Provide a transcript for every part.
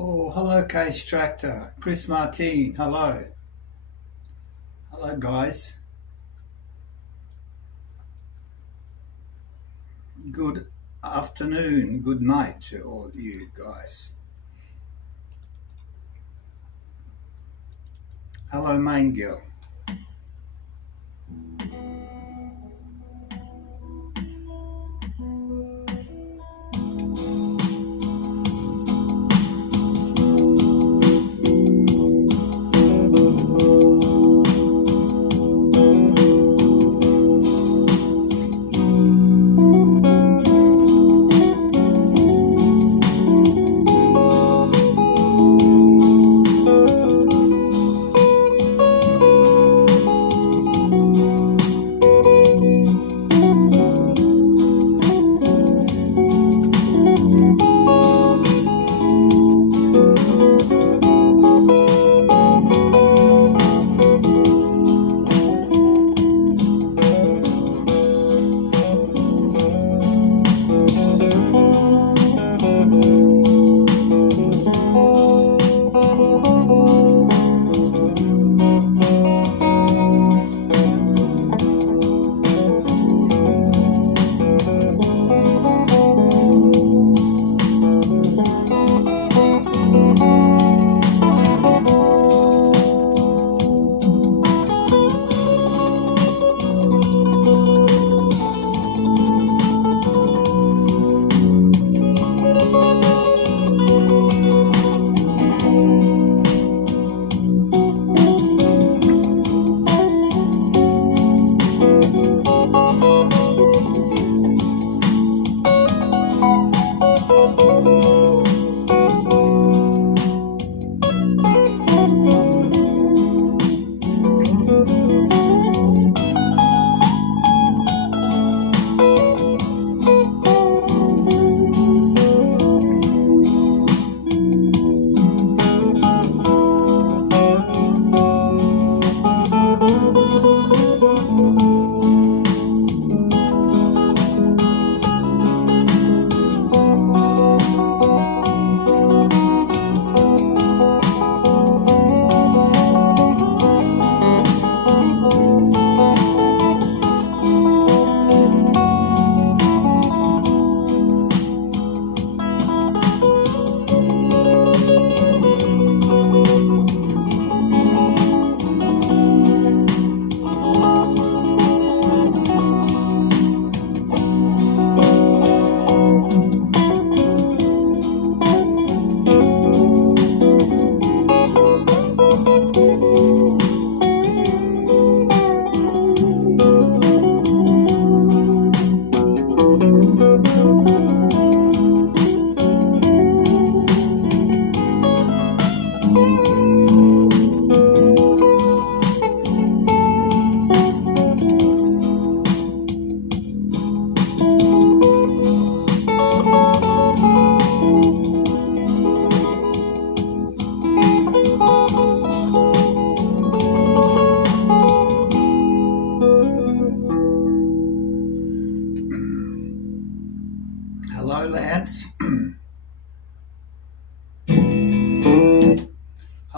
Oh, hello, Case Tractor. Chris Martin, hello. Hello, guys. Good afternoon, good night to all you guys. Hello, Main Girl.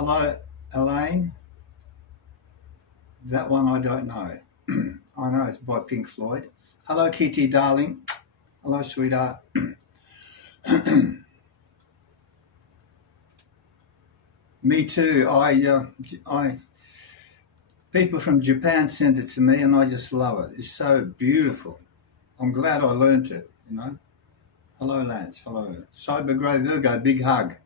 Hello, Elaine. That one I don't know. I know it's by Pink Floyd. Hello, Kitty, darling. Hello, sweetheart. Me too. I people from Japan sent it to me, and I just love it. It's so beautiful. I'm glad I learnt it. Hello, Lance. Hello, Cyber Grey Virgo. Big hug.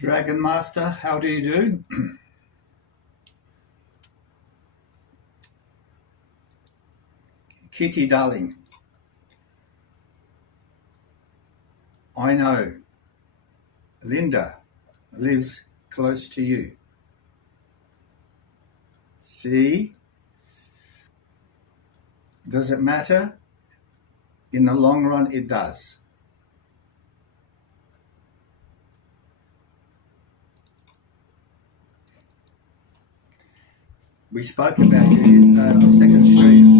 Dragon Master, how do you do? Kitty, darling. I know Linda lives close to you. See? Does it matter? In the long run, it does. We spoke about you yesterday on the second stream.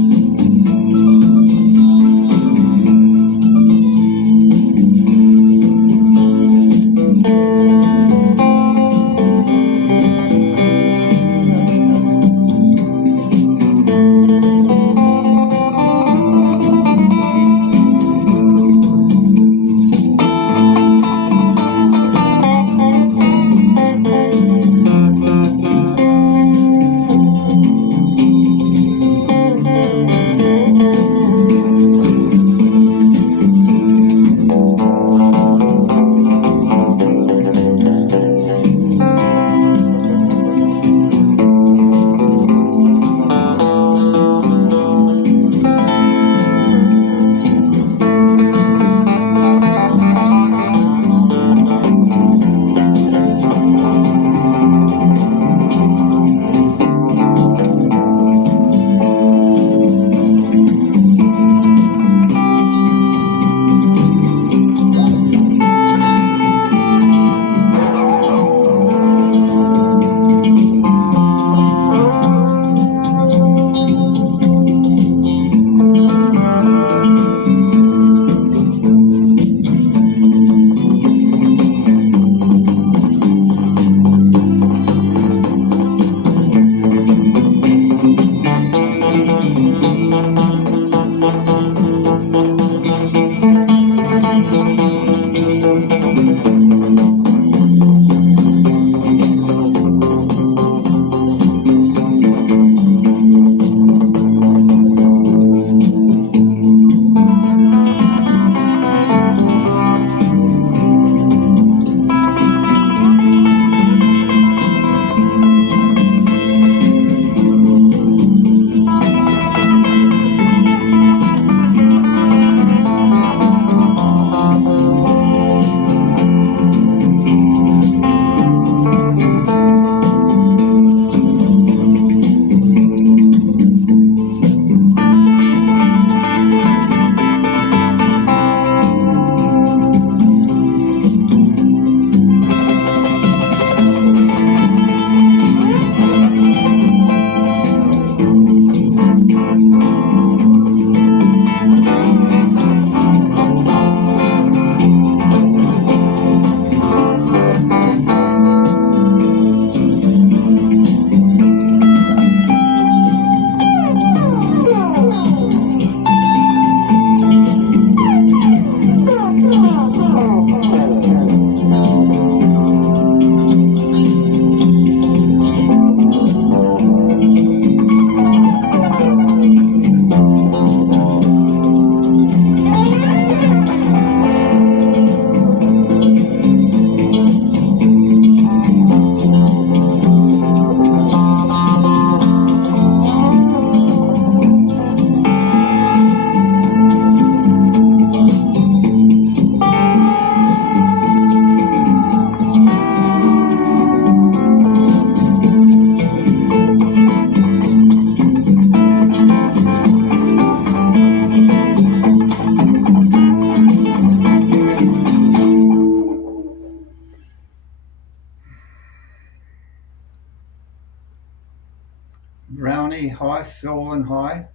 Johnny, hi. Fallen, hi.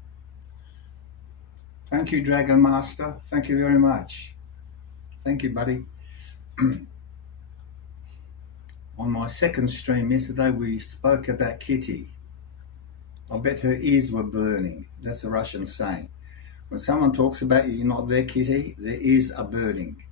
Thank you, Dragon Master. Thank you very much. Thank you, buddy. On my second stream yesterday, we spoke about Kitty. I bet her ears were burning. That's a Russian saying. When someone talks about you, you're not there, Kitty, their ears are burning.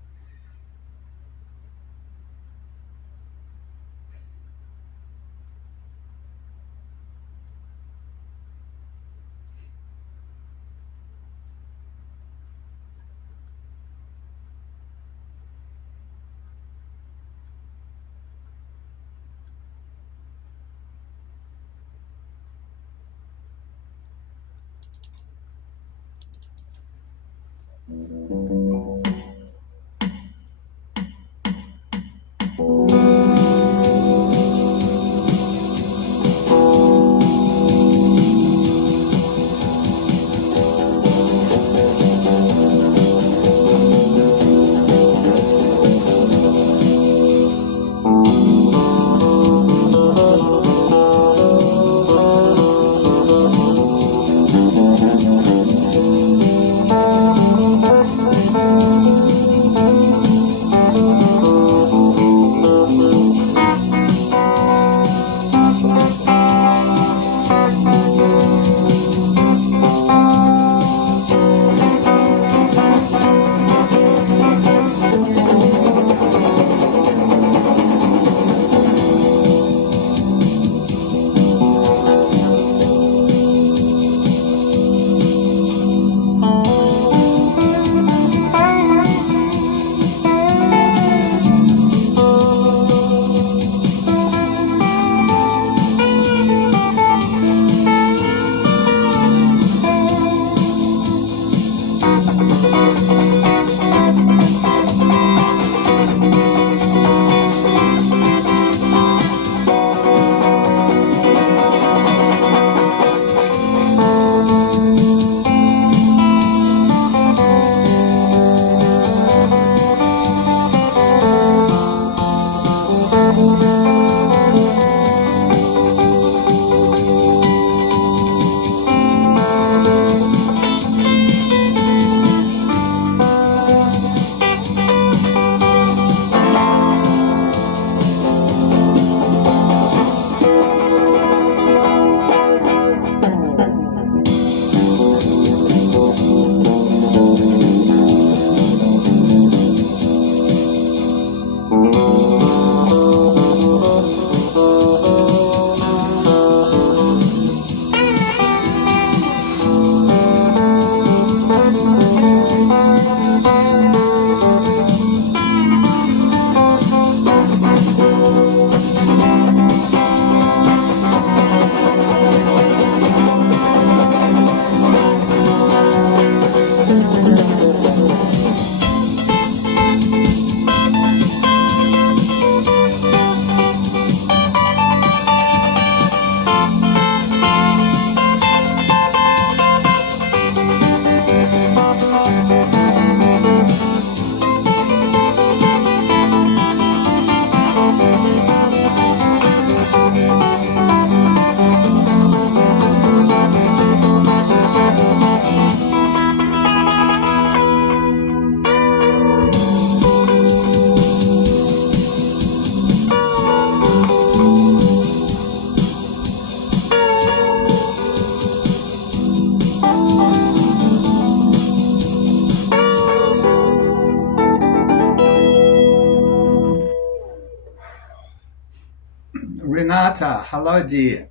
Renata, hello, dear.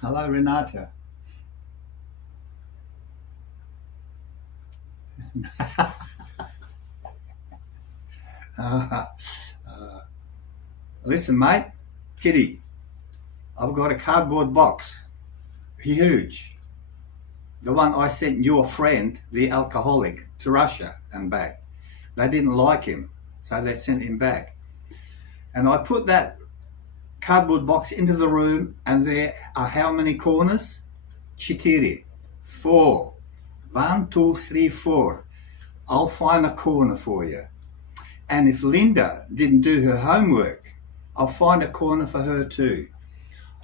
Hello, Renata. Listen, mate, Kitty, I've got a cardboard box, huge. The one I sent your friend, the alcoholic, to Russia and back. They didn't like him, so they sent him back. And I put that cardboard box into the room, and there are how many corners? 4. 1, 2, 3, 4. I'll find a corner for you. And if Linda didn't do her homework, I'll find a corner for her too.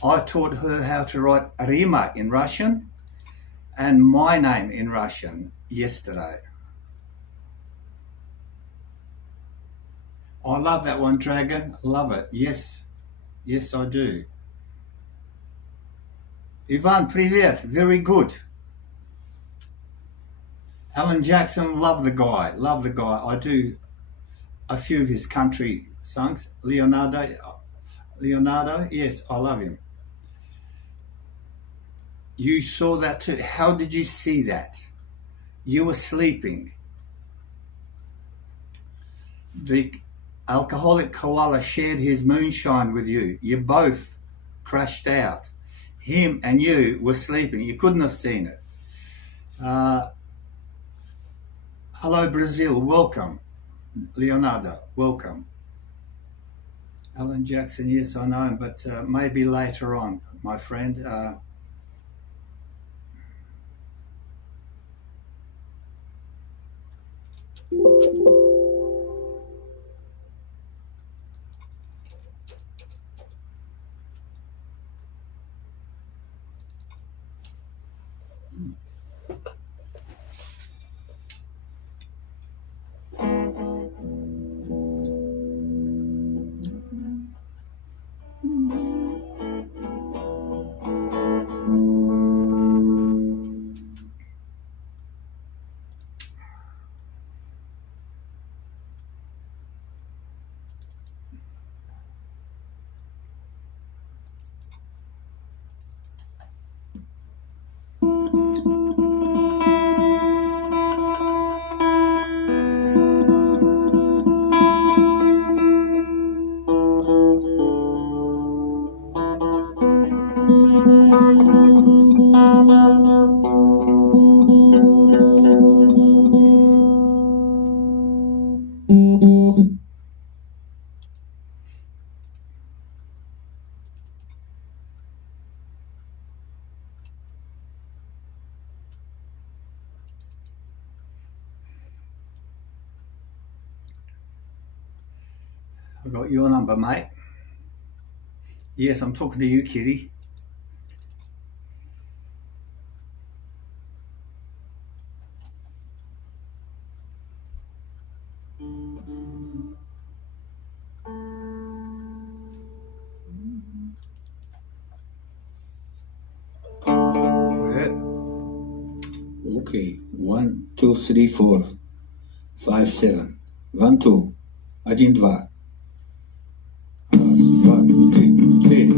I taught her how to write Rima in Russian and my name in Russian yesterday. I love that one, Dragon. Love it. Yes. Yes, I do. Ivan, привет. Very good. Alan Jackson, love the guy. Love the guy. I do a few of his country songs. Leonardo, yes, I love him. You saw that too. How did you see that? You were sleeping. The alcoholic koala shared his moonshine with you. You both crashed out. Him and you were sleeping. You couldn't have seen it. Hello, Brazil. Welcome. Leonardo, welcome. Alan Jackson, yes, I know him, but maybe later on, my friend. I got your number, mate. Yes, I'm talking to you, kitty. Okay, 1, 2, 3, 4, 5, 7. 1, 2, 1, 2. Раз, два, три, четыре.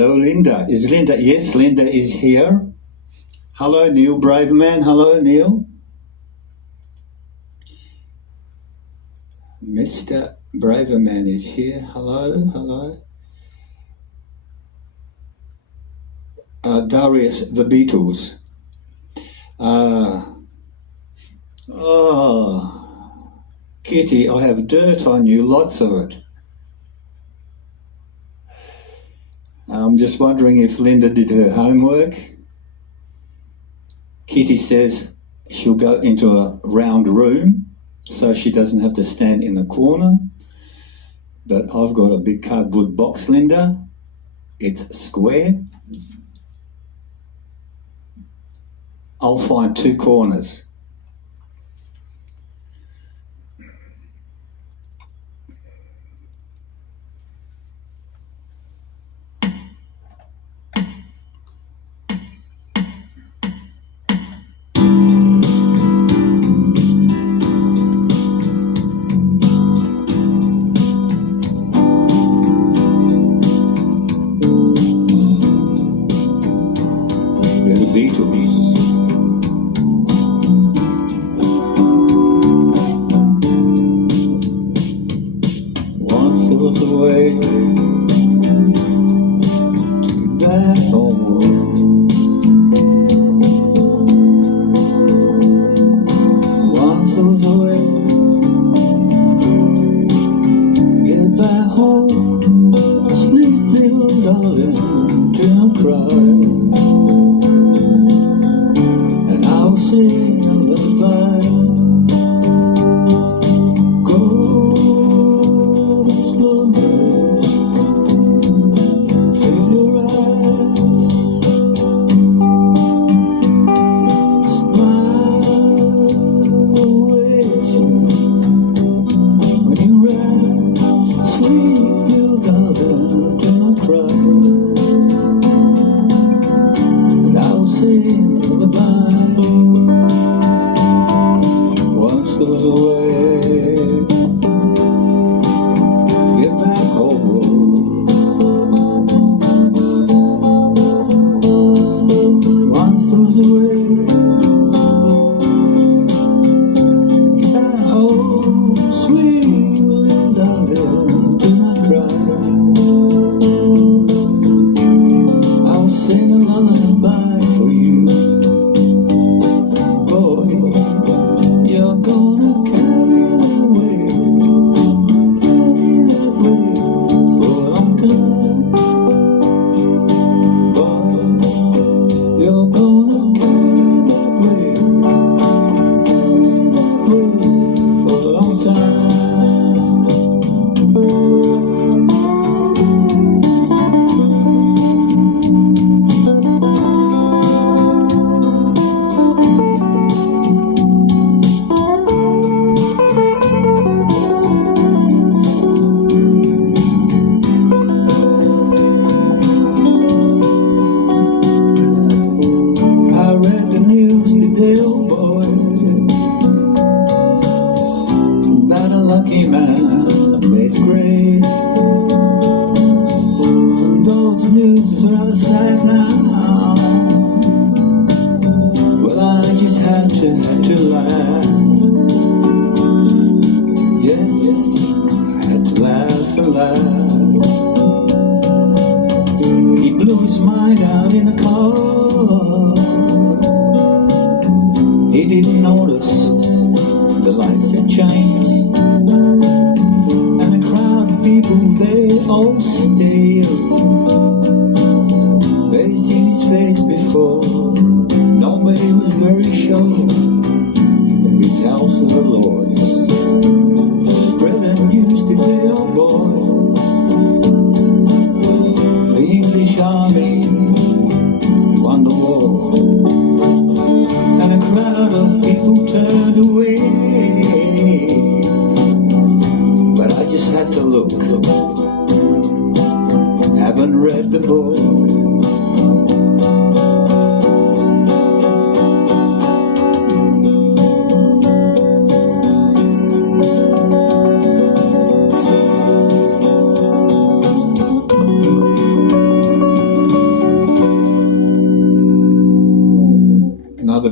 Hello, Linda. Is Linda? Yes, Linda is here. Hello, Neil Braverman. Hello, Neil. Mr. Braverman is here. Hello, hello. Darius, the Beatles. Kitty, I have dirt on you, lots of it. I'm just wondering if Linda did her homework. Kitty says she'll go into a round room so she doesn't have to stand in the corner. But I've got a big cardboard box, Linda. It's square. I'll find two corners.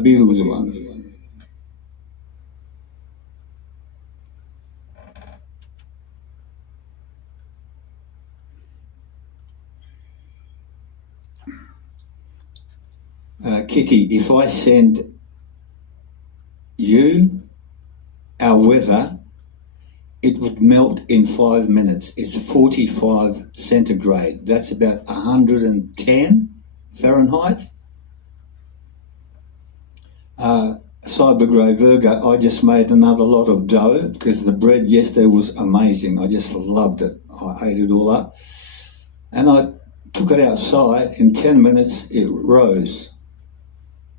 the Beatles one. Kitty, if I send you our weather, it would melt in 5 minutes. It's 45 centigrade. That's about 110 Fahrenheit. Cyber Grey Virgo, I just made another lot of dough because the bread yesterday was amazing. I just loved it. I ate it all up. And I took it outside. In 10 minutes, it rose.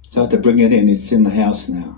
So I had to bring it in. It's in the house now.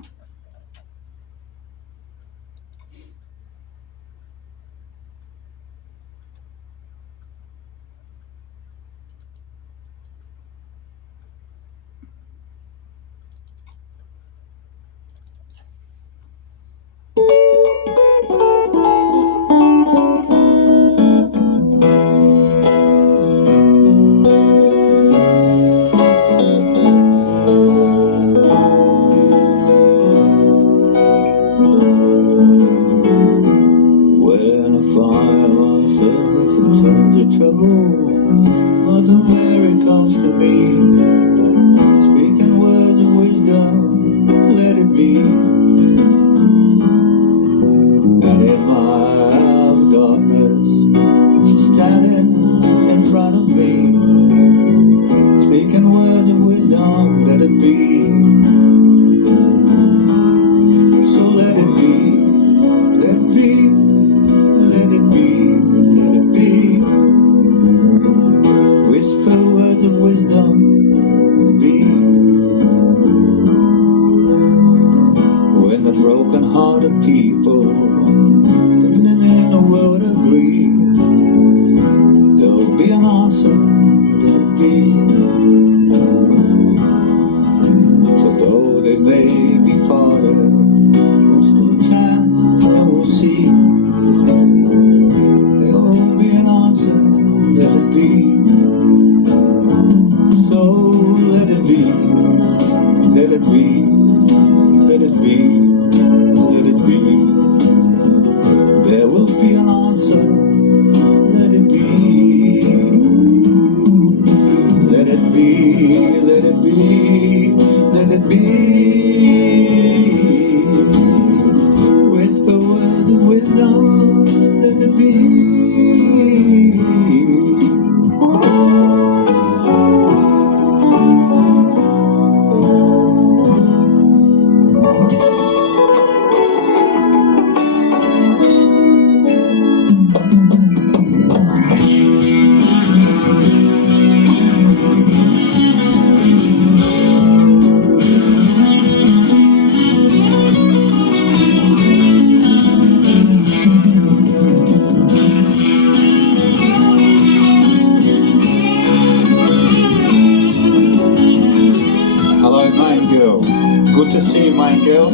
Good to see you, my girl.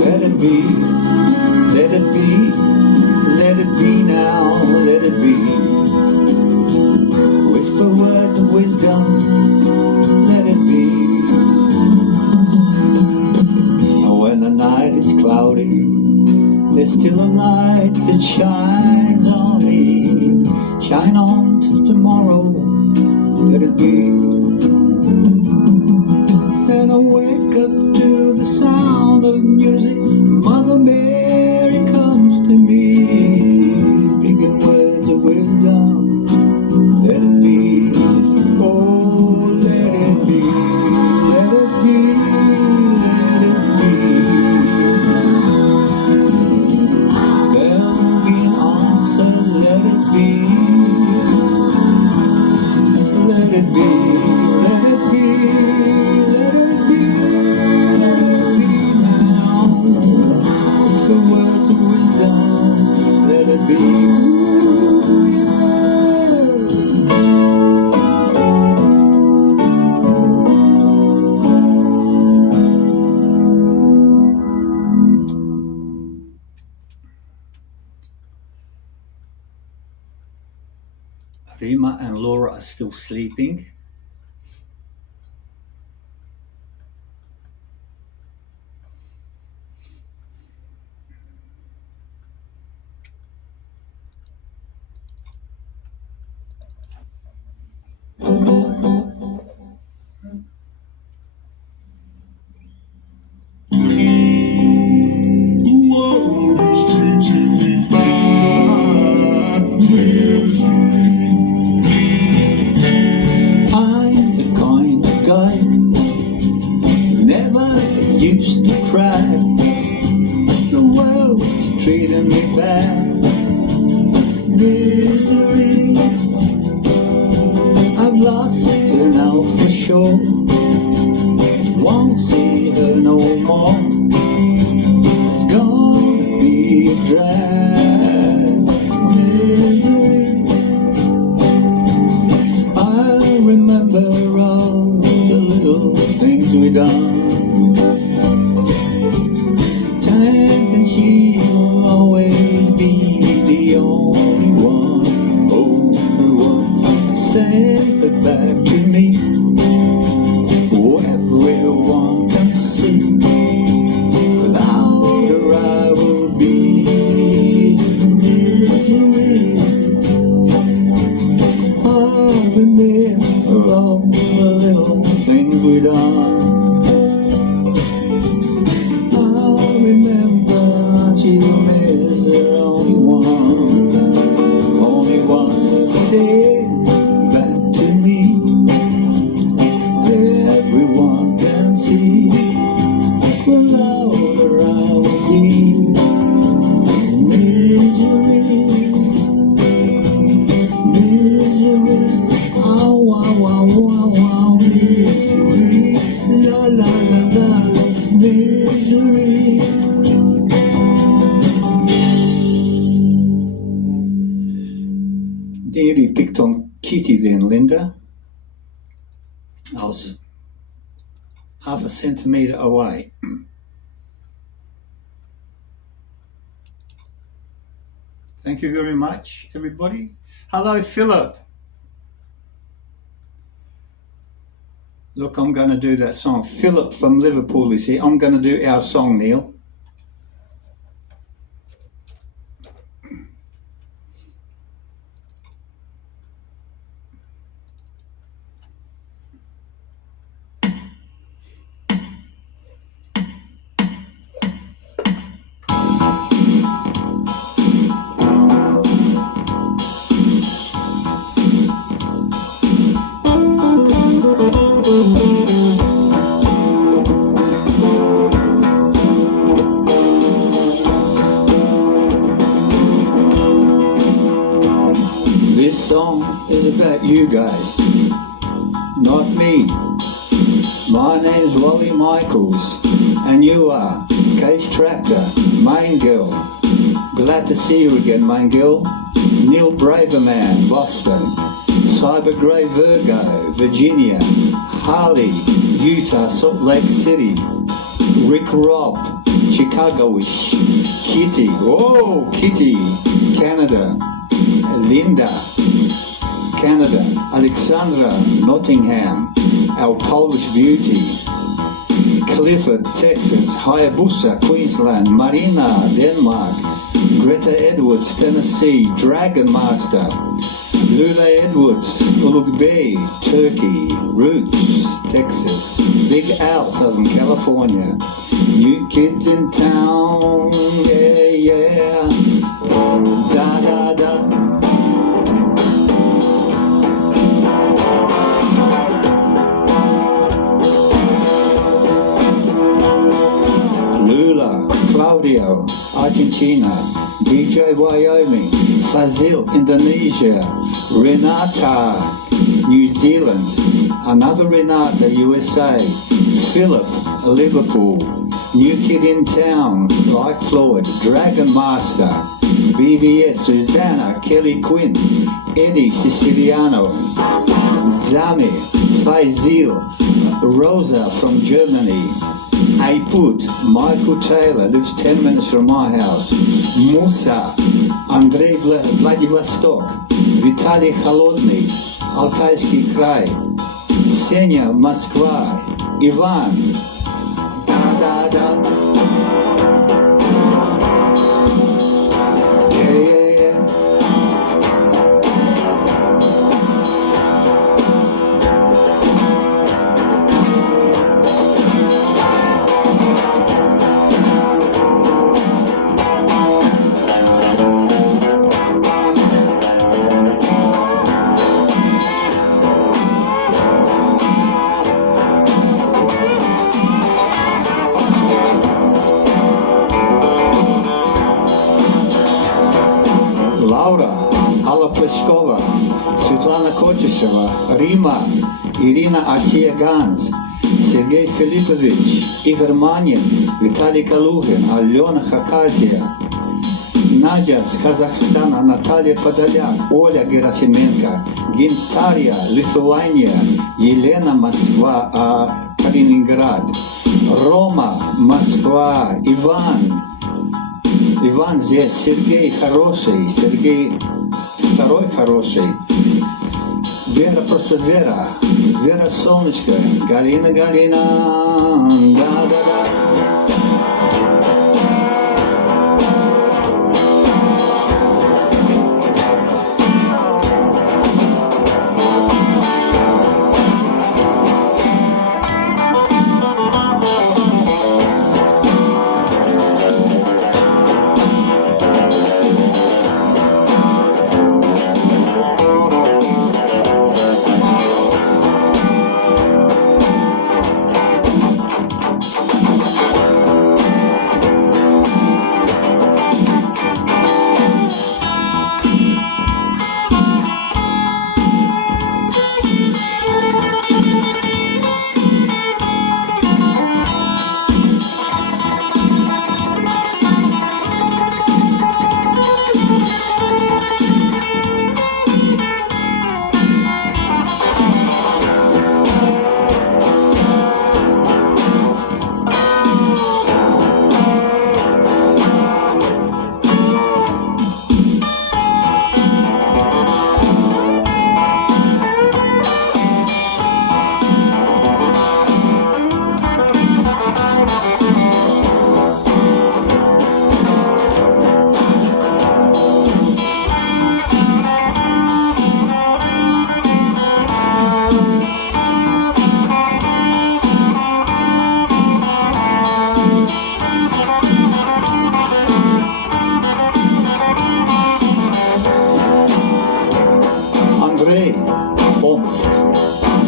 Let it be, let it be, let it be now, let it be. Whisper words of wisdom, let it be. When the night is cloudy, there's still a light that shines on me. Shine on till tomorrow, let it be. And I wake up to the sound of music. Mother Mary comes to me, speaking words of wisdom. Let it be, oh, let it be, let it be, let it be. There'll be an answer, let it be. Let it be, let it be. Rima and Laura are still sleeping. treating me bad. Misery, I've lost her now for sure. Won't see her no more. It's gonna be a drag. Misery, I remember all the little things we done. And she will always be the only one. Send her back to me, where everyone can see. Without her I will be misery. I remember all the little things we done. Send back to me, everyone can see. Without her I will be misery, misery, ah, wow, wow, wow, wow, misery, la, la, la, la, misery. Nearly picked on Kitty then, Linda. I was half a centimetre away. Thank you very much, everybody. Hello, Philip. Look, I'm going to do that song. Philip from Liverpool is here. I'm going to do our song, Neil. This song is about you guys, not me. My name's Wally Michaels, and you are Case Tractor, Main Girl. Glad to see you again, Main Girl. Neil Braverman, Boston. Cyber Grey Virgo, Virginia. Harley, Utah, Salt Lake City. Rick Robb, Chicago-ish. Kitty, oh, Kitty, Canada. Linda, Canada. Alexandra, Nottingham, our Polish beauty. Clifford, Texas. Hayabusa, Queensland. Marina, Denmark. Greta Edwards, Tennessee. Dragon Master. Lula Edwards, Ulugh Bay, Turkey. Roots, Texas. Big Al, Southern California. New kids in town, yeah, yeah. Da, da, da. Claudio, Argentina. DJ, Wyoming. Fazil, Indonesia. Renata, New Zealand. Another Renata, USA. Philip, Liverpool. New kid in town, like Floyd. Dragon Master. BBS, Susanna, Kelly Quinn. Eddie, Siciliano. Dami, Faisal. Rosa from Germany. Aiput, Michael Taylor, lives 10 minutes from my house. Musa, Andrei Vladivostok, Vitaly Холодный, Алтайский край. Senya, Moskva, Ivan, da da da. Yeah, yeah, yeah. Laura, Alla Pleshkova, Svetlana Kočeševa, Rima, Irina Asiya-Gans, Sergei Filipovich, Igor Manin, Vitaly Kalugin, Alena Khakazia, Nadya из Казахстана, Наталья Подоляк, Оля Герасименко, Гинтария, Литвания, Елена, Москва, Калининград, Рома, Москва, Иван здесь, Сергей хороший, Сергей второй хороший, Вера просто Вера, Вера солнышко, Галина, да-да-да.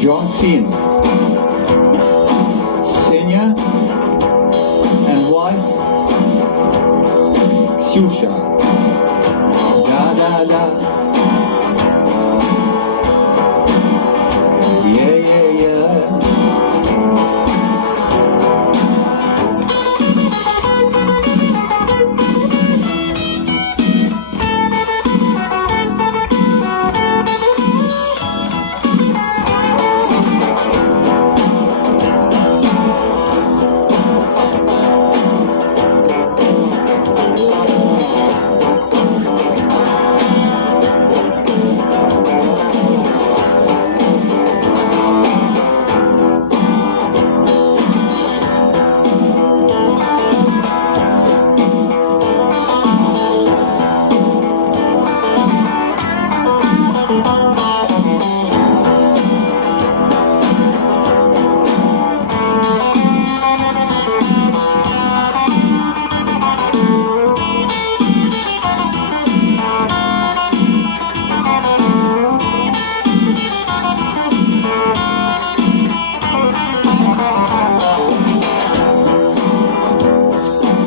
John Finn, Senya and wife Ksyusha. Da. Yeah.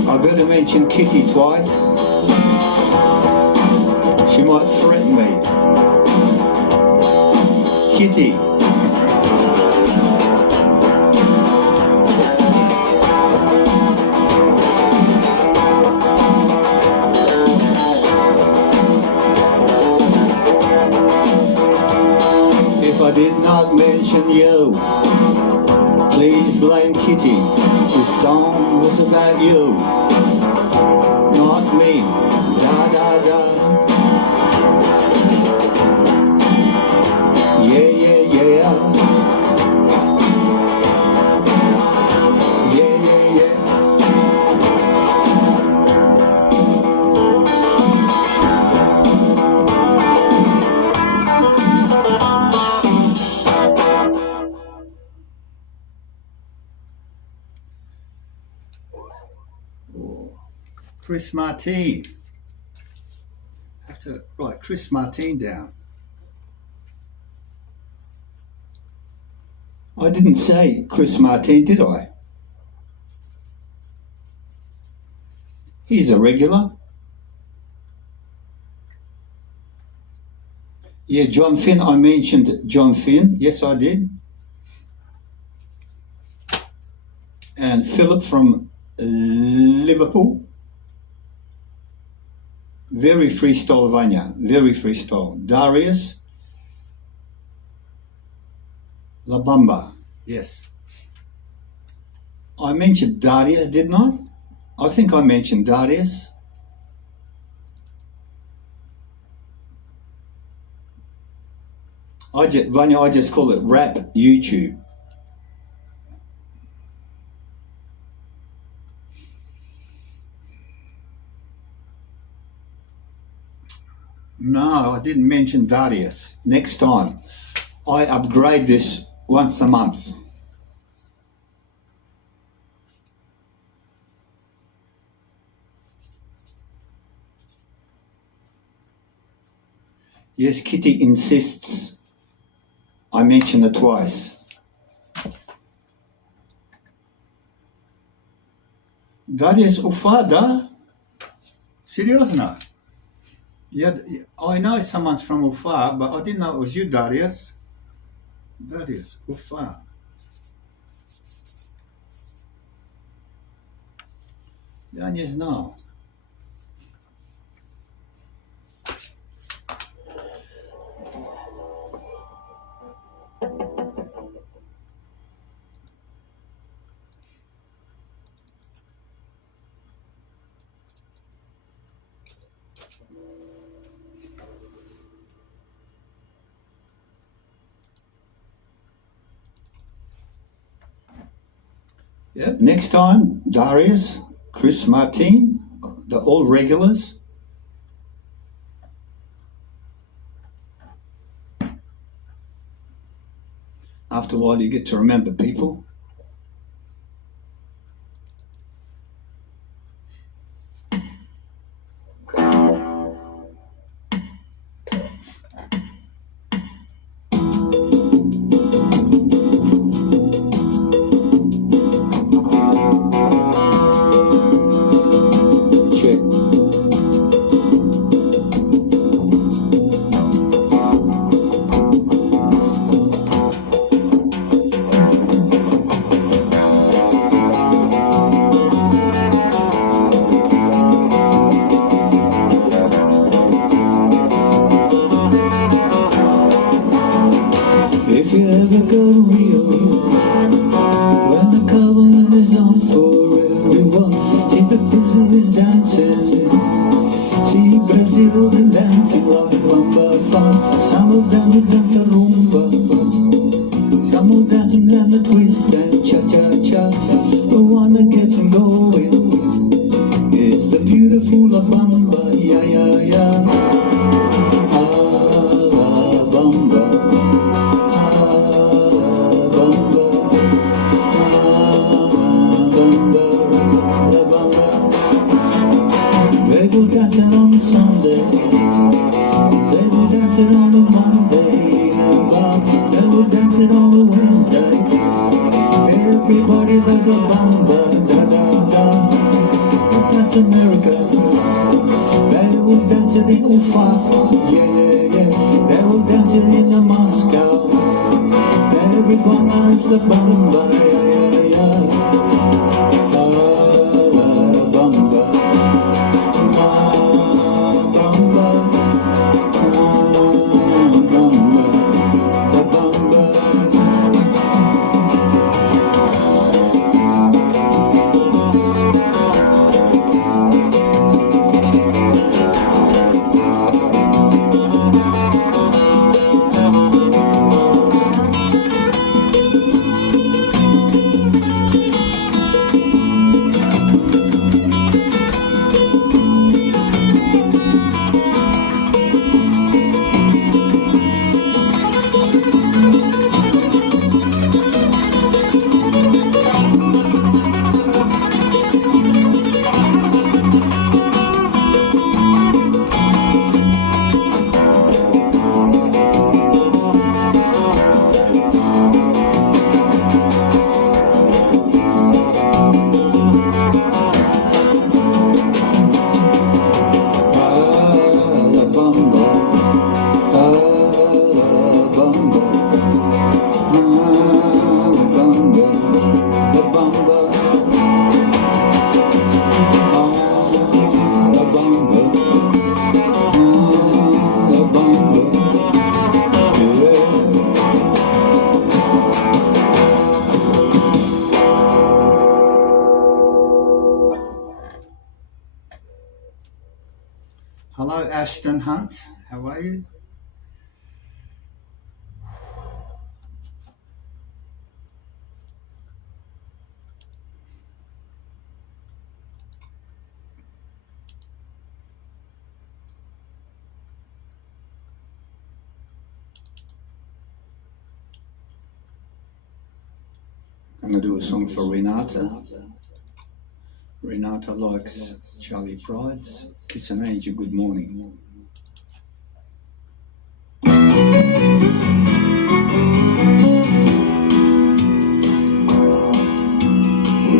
I better mention Kitty twice. She might threaten me. Kitty. If I did not mention you, please blame Kitty. This song was about you, not me. Da. Yeah. Chris Martin. I have to write Chris Martin down. I didn't say Chris Martin, did I? He's a regular. Yeah, John Finn. I mentioned John Finn. Yes, I did. And Philip from Liverpool. Very freestyle, Vanya. Very freestyle. Darius. La Bamba. Yes. I mentioned Darius, didn't I? I think I mentioned Darius. Vanya, I just call it Rap YouTube. No, I didn't mention Darius. Next time, I upgrade this once a month. Yes, Kitty insists I mention it twice. Darius Ufada? Серьезно? Yeah, I know someone's from Ufa, but I didn't know it was you, Darius. Darius, Ufa. Ja nie znał. Yep. Next time, Darius, Chris Martin, the all regulars. After a while, you get to remember people. If you ever go to Rio, when the cover is on for everyone, see the Brazilians dancing, see Brazilians dancing like bamba fun. Some of them will dance the rumba, some will dance and then the twist and cha-cha-cha. The one that gets them going is the beautiful La Bamba, yeah, yeah, yeah. La Bamba. They will dance it on a Sunday, they will dance it on a Monday, they will dance it on a Wednesday. Everybody does a bamba, da da da. But that's America. They will dance it in Ufa, yeah, yeah, yeah. They will dance it in Moscow. Everyone loves the bamba, yeah, yeah, yeah. La bamba. Hello, Ashton Hunt. How are you? I'm going to do a song for Renata. Renata likes Charlie Pride's Kiss an Angel Good Morning.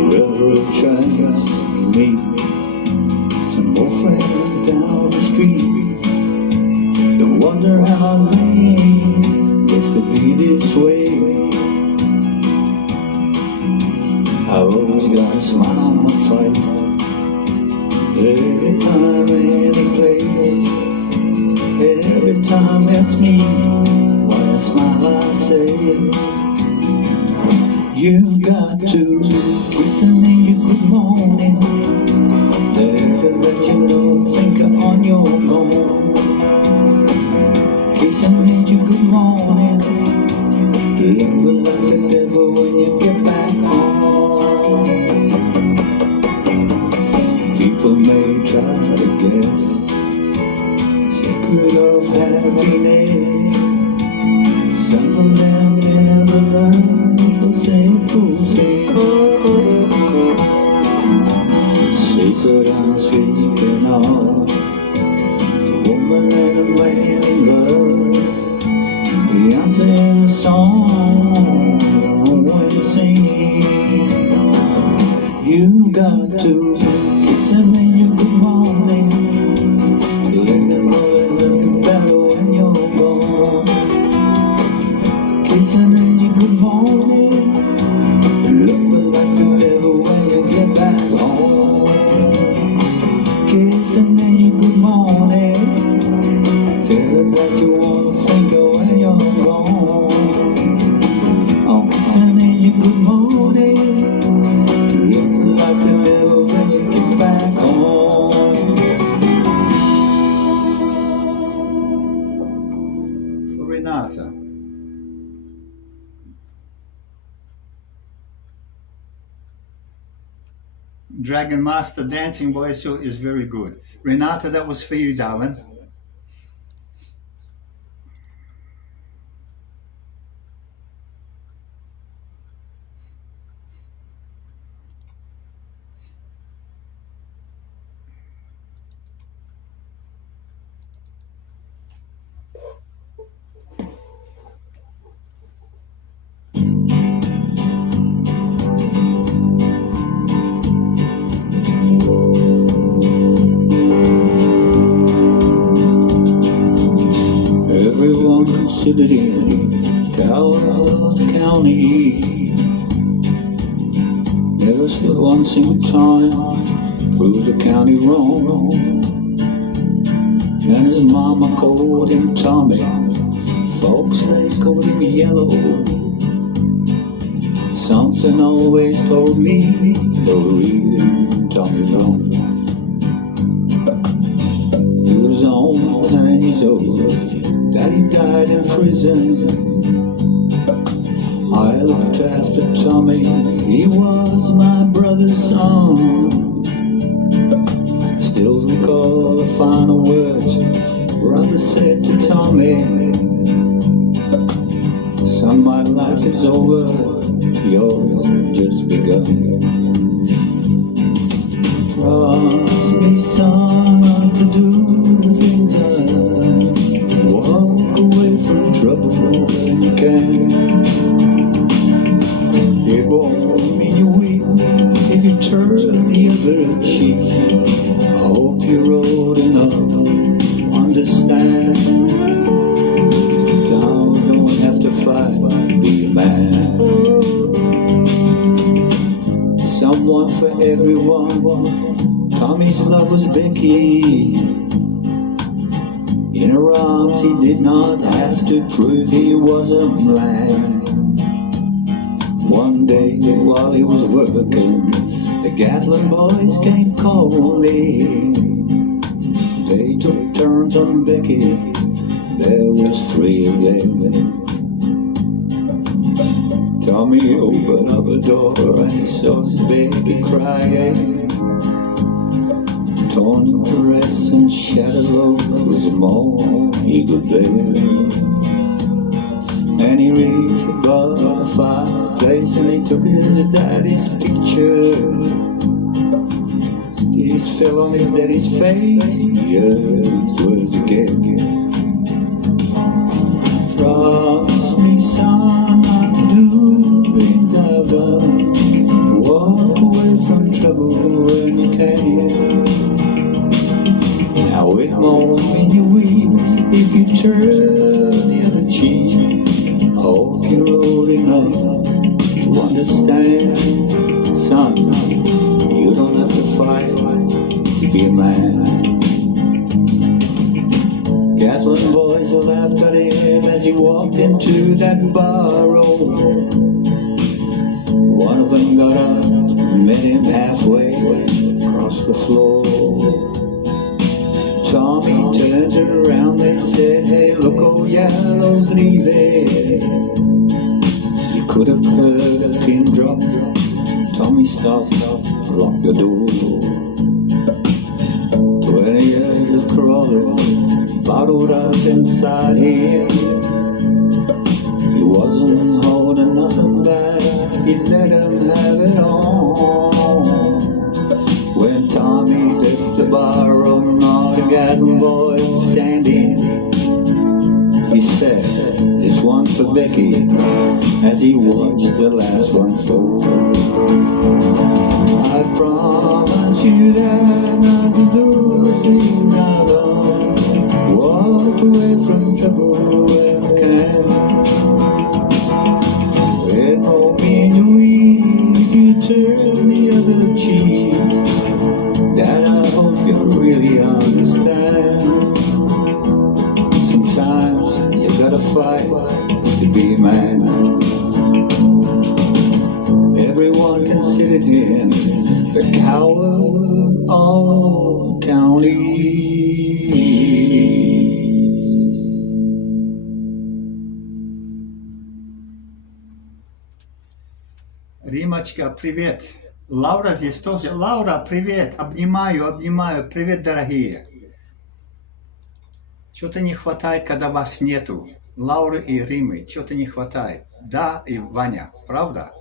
Wherever a chance meet some more friends down the street. Don't wonder how I gets to be this way. I always got a smile on my face every time, any place. Every time that's me, why I smile I say, you've got to kiss an angel good morning. They'll let you know, think on your own. Kiss an angel good morning. Love like the devil when you get back home. People may try to guess secret of happiness. Some of them never learn for simple things. Secret I'm speaking of, a woman and a man in love. Beyonce in the song when you sing, you've got to kiss an angel good morning. Let them know they're looking better when you're gone. Kiss an angel good morning. Love her like the devil when you get back home. Kiss an angel good morning. Tell her that you wanna think of when you're gone. Oh, kiss an angel good morning. Look like the devil when you get back home. For Renata. Dragon Master Dancing Boy is very good. Renata, that was for you, darling. Everyone considered in Coward County. Never stood one single time, proved the county wrong. And his mama called him Tommy, folks they called him Yellow. Something always told me, don't read him Tommy long. He was on 10 years old. Daddy died in prison. I looked after Tommy, he was my brother's son. Still recall the final words brother said to Tommy. Son, my life is over, yours just begun. Promise me, son, not to do things I walk away from trouble when you can. It won't mean you weep if you turn the other cheek. I hope you're old enough to understand. Tom, you don't have to fight, be a man. Someone for everyone. Tommy's love was Becky. In her arms he did not have to prove he was a man. One day while he was working, the Gatlin boys came calling. They took arms on Becky, there was three of them. Tommy opened up the door and he saw Becky crying. Torn dress and shattered look was more he could bear. And he reached above the fireplace and he took his daddy's picture. Tears fell on his daddy's face, he heard his words again. Promise me, son, not to do things I've done. Walk away from trouble when you can. Now it won't mean you weep if you turn the other cheek. I hope you're old enough to understand, son, you don't have to fight to be a man. Gatlin boys laughed at him as he walked into that bar. One of them got up and met him halfway across the floor. Tommy turned around, they said, hey, look, old Yellow's leaving. You could have heard a pin drop. Tommy stopped, locked the door. 20 years of crawling, bottled up inside him. He wasn't holding nothing back, he let him have it all. When Tommy left the barroom, all the Gatlin boys standing, he said, this one for Becky, as he watched the last one fall. I promise you that not to do the things I've done. Walk away from trouble when I can. It won't mean you weep if you turn the other cheek. Dad, I hope you really understand. Sometimes you gotta fight to be a man. Everyone considered him the coward of county. Римочка, привет. Лаура здесь тоже. Лаура, привет. Обнимаю, обнимаю. Привет, дорогие. Что-то не хватает, когда вас нету. Лауры и Римы. Что-то не хватает. Да, и Ваня. Правда?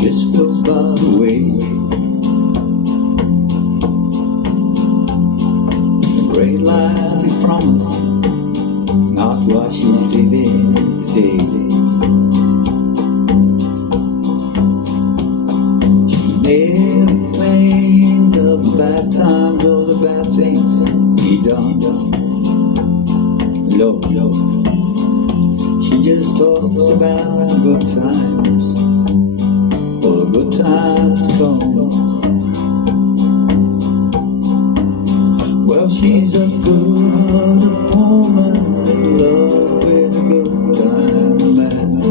Just fell by the way. The great life he promised, not what she's living today. She never complains of the bad times or the bad things he done. Lord, she just talks about good times, all the good times to come. Well, she's a good woman in love with a good time man.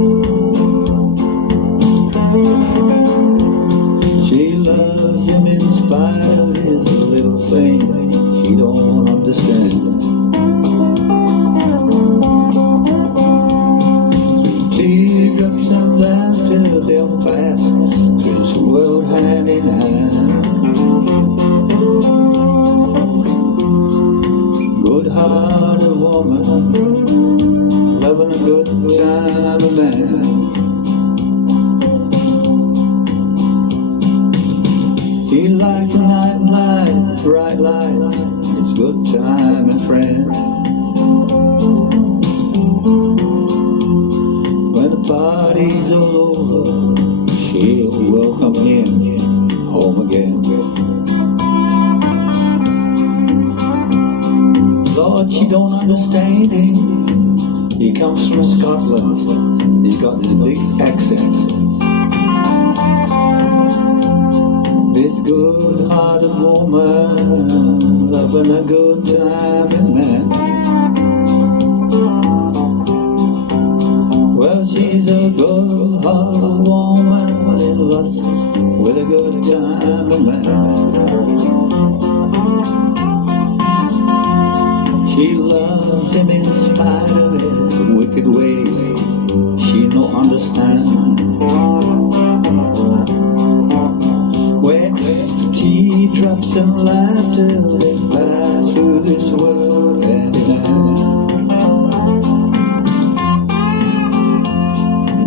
He likes the night light, bright lights, it's good time and friend. When the party's all over, she'll welcome him home again. Lord, she don't understand him. He comes from Scotland, he's got this big accent. This good-hearted woman, loving a good time and man. Well, she's a good-hearted woman in lust with a good time and man. She loves him in spite of his wicked ways. She don't understand. When teardrops and laughter they pass through this world hand in hand.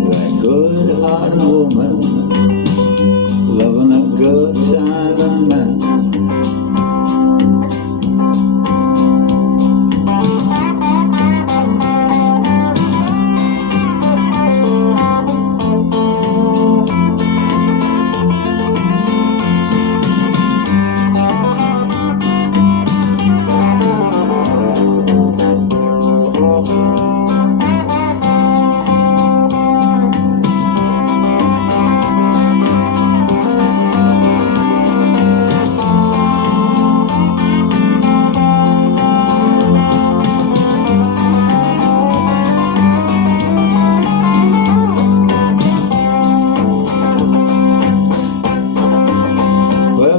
That good-hearted woman, loving a good time and man.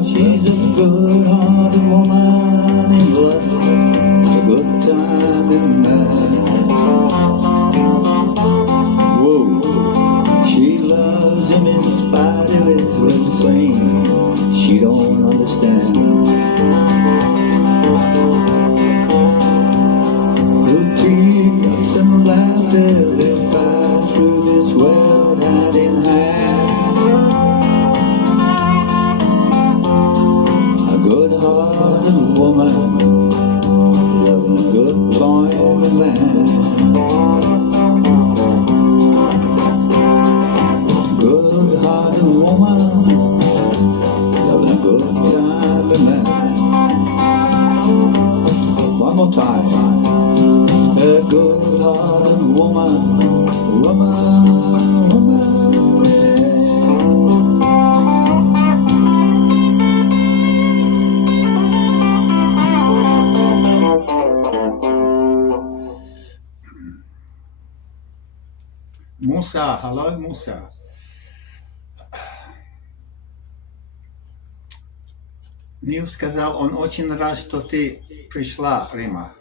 She's a good-hearted woman in lust, a good time in man. Whoa, she loves him in spite of his insane. She don't understand. The tears and laughter they pass through this world hand in hand. Good-hearted woman, loving a good time and man. Good-hearted woman, loving a good time and man. One more time. A good-hearted woman, woman, woman, yeah. Musa, hallo Musa. Нил сказал, он очень рад, что ты пришла, Рима.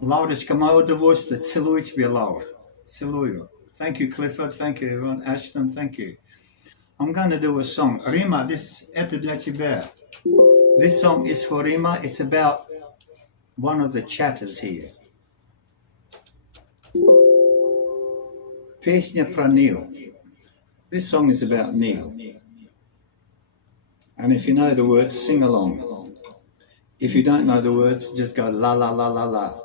Laurочка, мое удовольствие. Целую тебя, Laura. Целую. Thank you, Clifford. Thank you, everyone. Ashton, thank you. I'm going to do a song. Rima, это для тебя. This song is for Rima. It's about one of the chatters here. Песня про Neil. This song is about Neil. And if you know the words, sing along. If you don't know the words, just go la la la la la.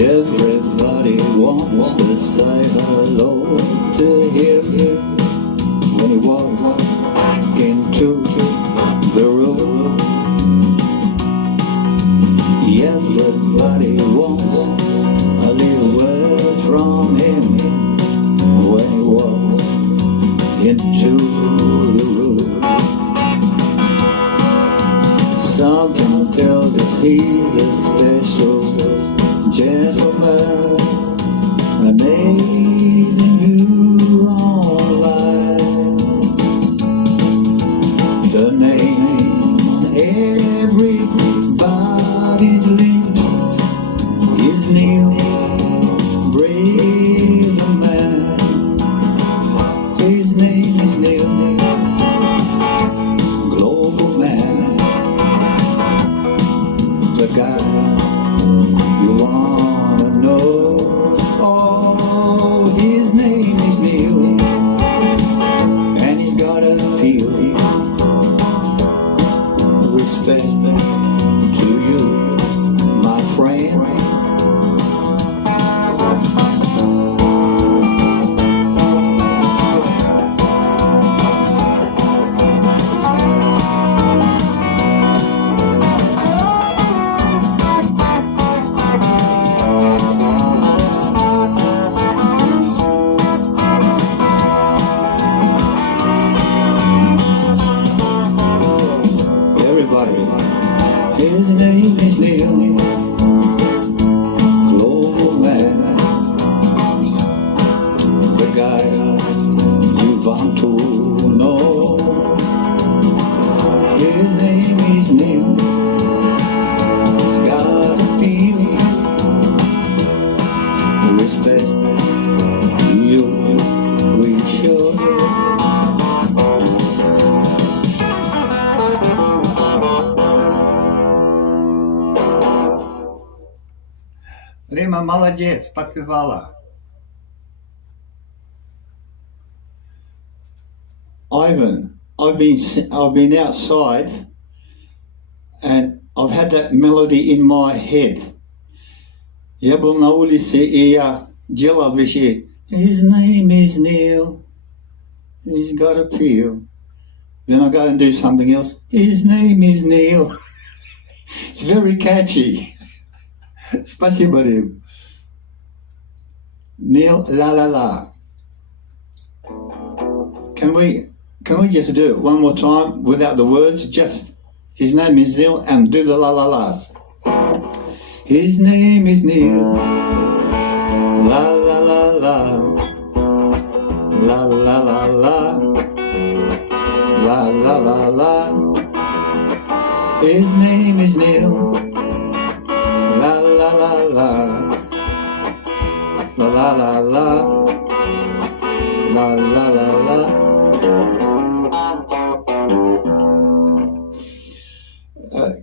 Everybody wants to say hello to him when he walks into the road. Everybody wants a little word from him when he walks into the room. Something tells us he's a special gentleman, amazing view on life. The name everybody's lips is Neil, brave man. His name is Neil, global man. The guy you wanna know. Oh, his name is Neil, and he's got a feel respect to you, my friend. His name is Neil, global man. The guy you want to know. His name is Neil. He's got a feeling, respect you, we should. Рима, молодец, подпевала. Ivan, I've been outside and I've had that melody in my head. Я был на улице и я делал вещи. His name is Neil. He's got a feel. Then I go and do something else. His name is Neil. It's very catchy. Спасибо, Рим. Neil, la la la. Can we just do it one more time without the words? Just his name is Neil and do the la la las. His name is Neil. La la la la. La la la la. La la la la. His name is Neil. La la la la. La la la la. La la la la.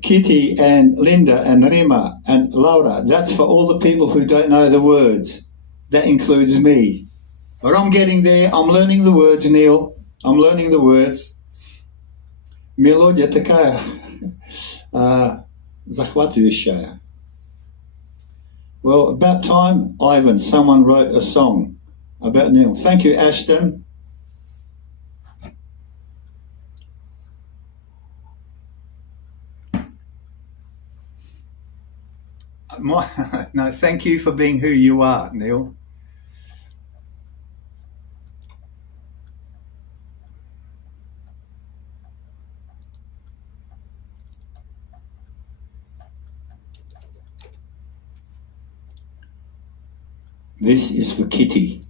Kitty and Linda and Rima and Laura, that's for all the people who don't know the words. That includes me. But I'm getting there. I'm learning the words, Neil. I'm learning the words. Мелодия такая захватывающая. Well, about time, Ivan, someone wrote a song about Neil. Thank you, Ashton. No, thank you for being who you are, Neil. This is for Kitty.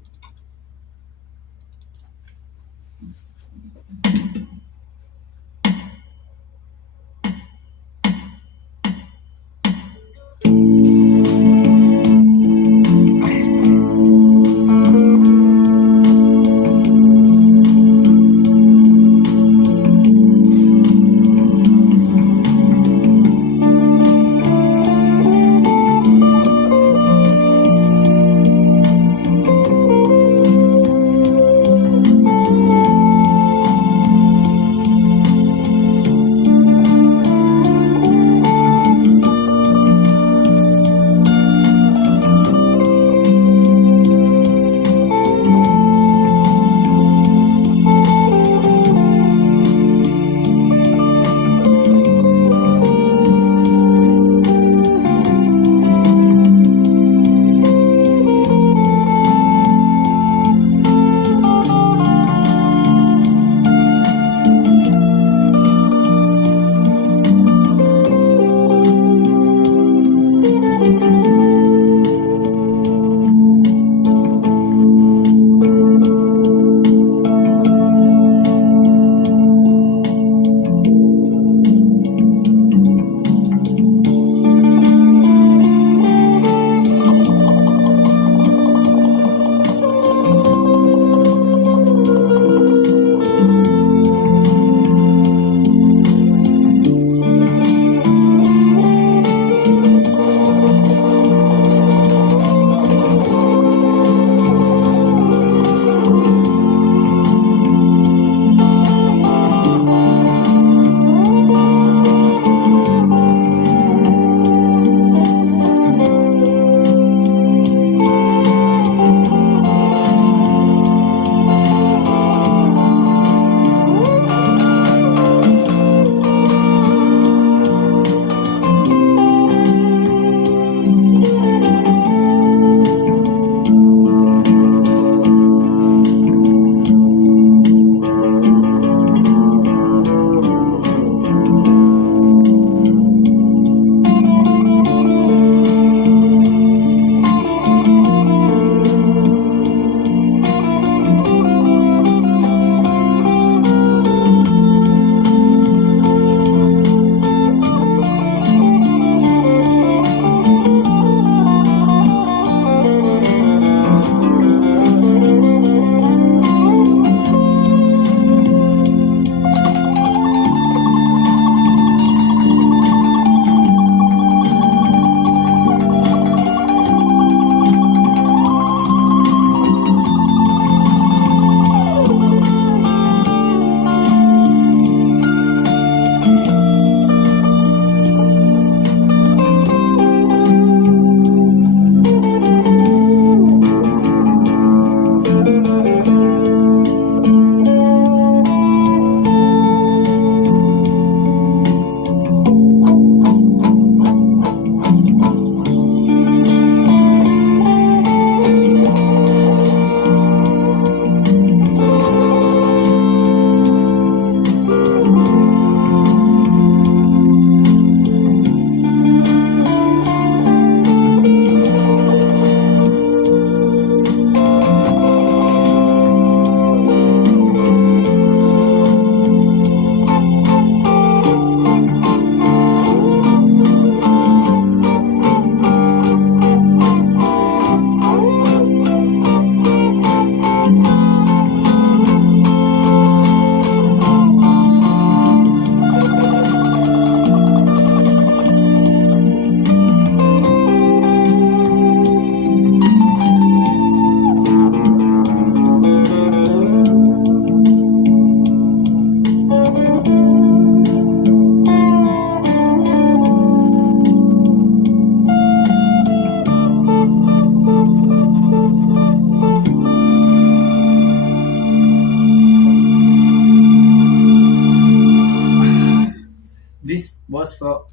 This was for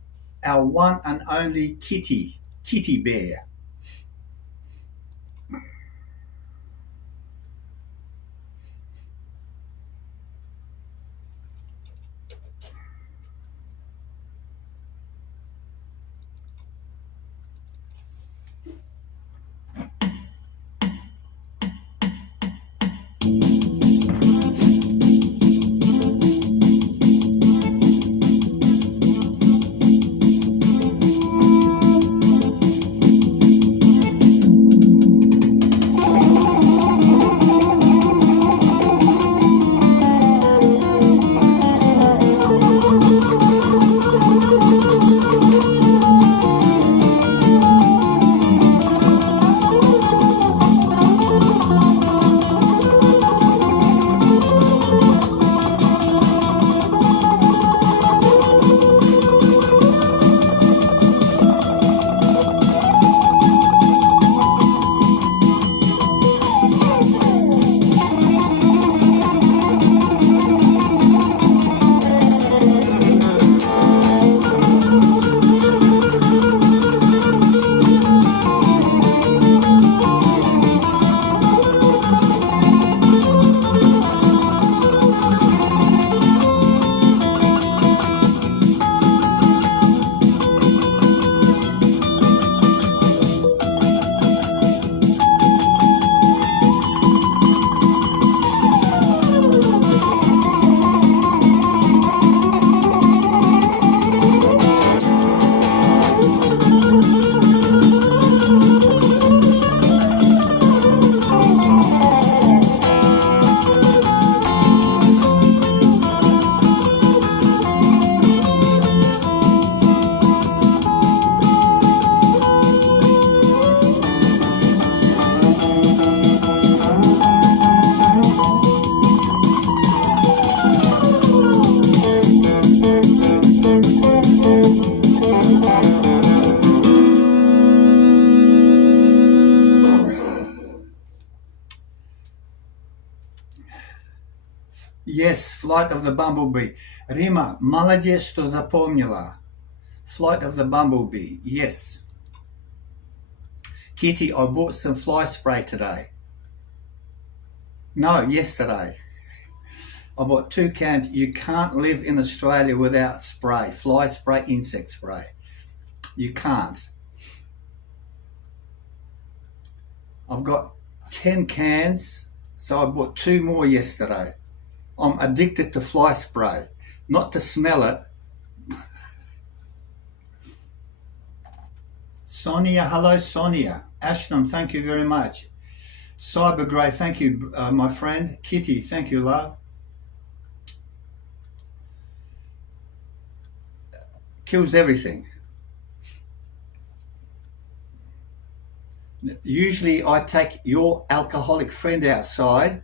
our one and only Kitty Bear. Yes, Flight of the Bumblebee. Rima, молодец, что запомнила. Flight of the Bumblebee, yes. Kitty, I bought some fly spray today. No, yesterday. I bought 2 cans. You can't live in Australia without spray, fly spray, insect spray. You can't. I've got 10 cans, so I bought 2 more yesterday. I'm addicted to fly spray, not to smell it. Sonia, hello Sonia. Ashton, thank you very much. Cyber Grey, thank you, my friend. Kitty, thank you, love. Kills everything. Usually I take your alcoholic friend outside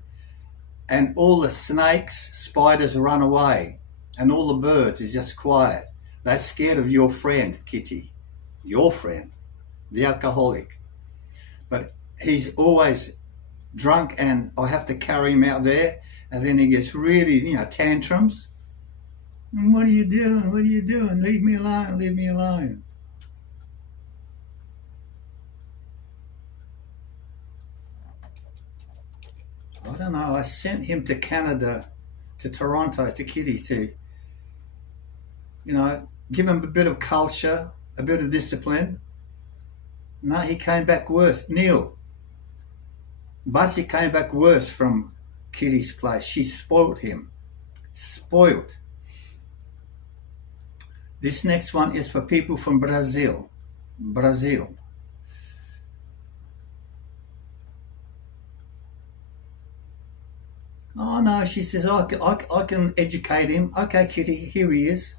and all the snakes, spiders run away and all the birds are just quiet. They're scared of your friend, Kitty. Your friend, the alcoholic. But he's always drunk and I have to carry him out there and then he gets really, tantrums. What are you doing? What are you doing? Leave me alone, leave me alone. I don't know, I sent him to Canada, to Toronto, to Kitty to, give him a bit of culture, a bit of discipline. No, he came back worse. Neil, Bussy came back worse from Kitty's place. She spoilt him. Spoilt. This next one is for people from Brazil. Brazil. Oh no, she says, I can educate him. Okay, Kitty, here he is.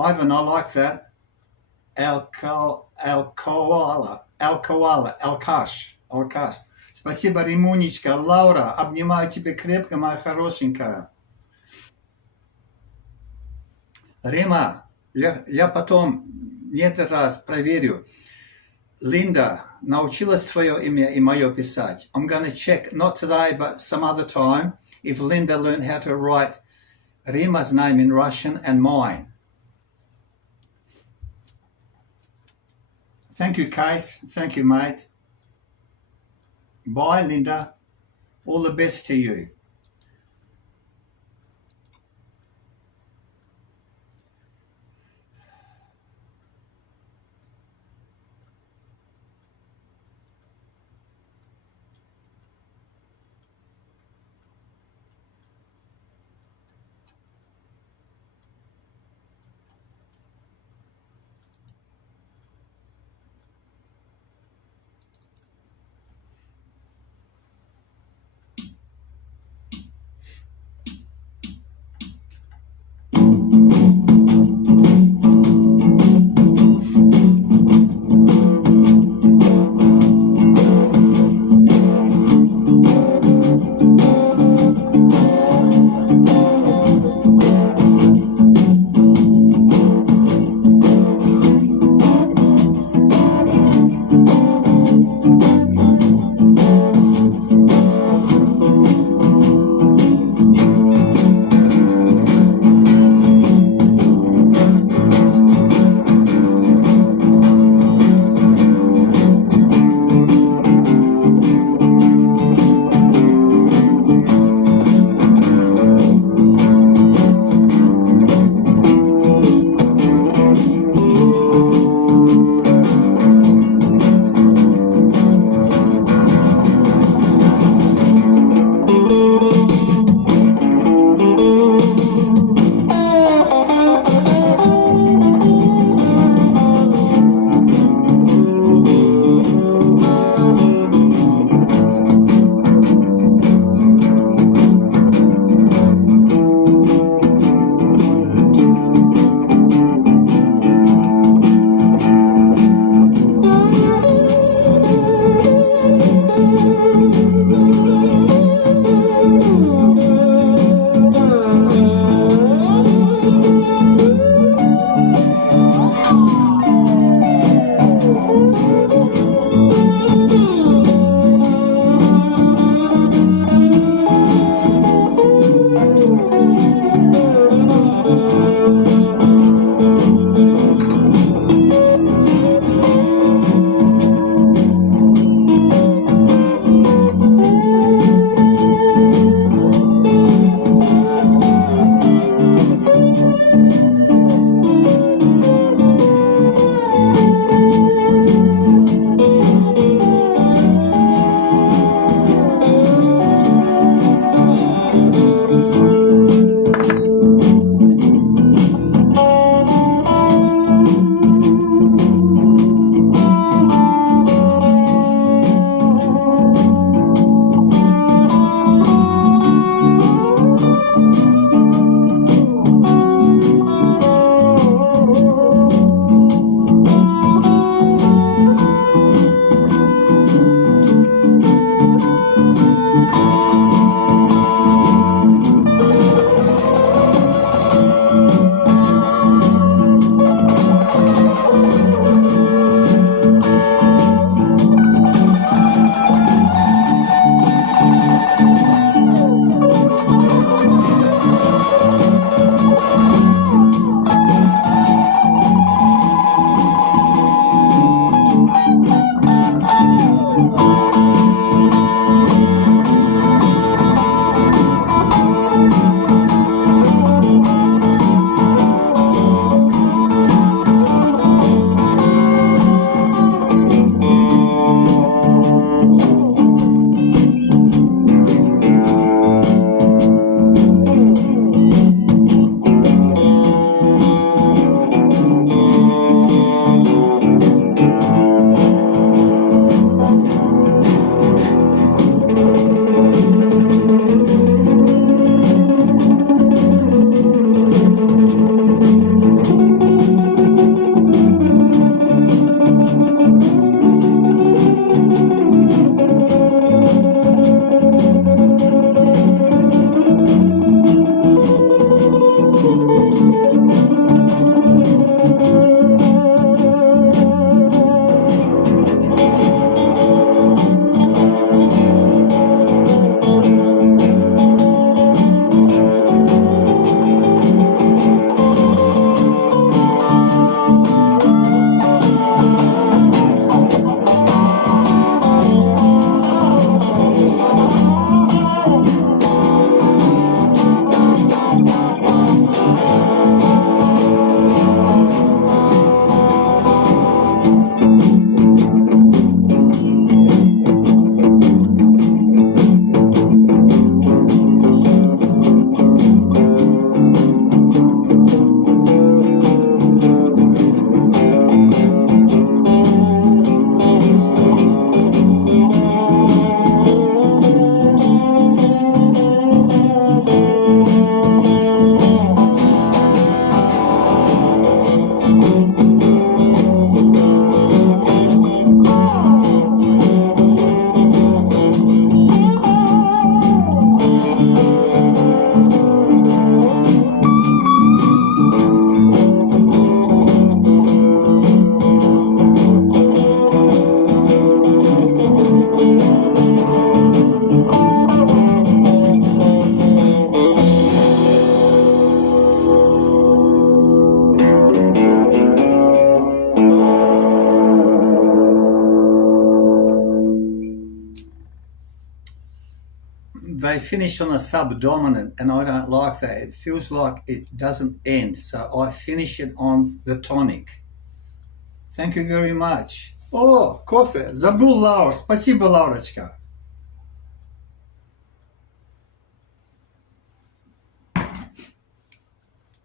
Ivan, I like that. Алкаш. Спасибо, Римунечка. Лаура, обнимаю тебя крепко, моя хорошенькая. Рима, я потом не этот раз проверю. Linda научилась твое имя и мое писать. I'm going to check, not today, but some other time, if Linda learned how to write Rima's name in Russian and mine. Thank you, Case. Thank you, mate. Bye, Linda. All the best to you. they finish on a subdominant, and I don't like that. It feels like it doesn't end, so I finish it on the tonic. Thank you very much. О, кофе. Забыл, Лаура. Спасибо, Лаурочка.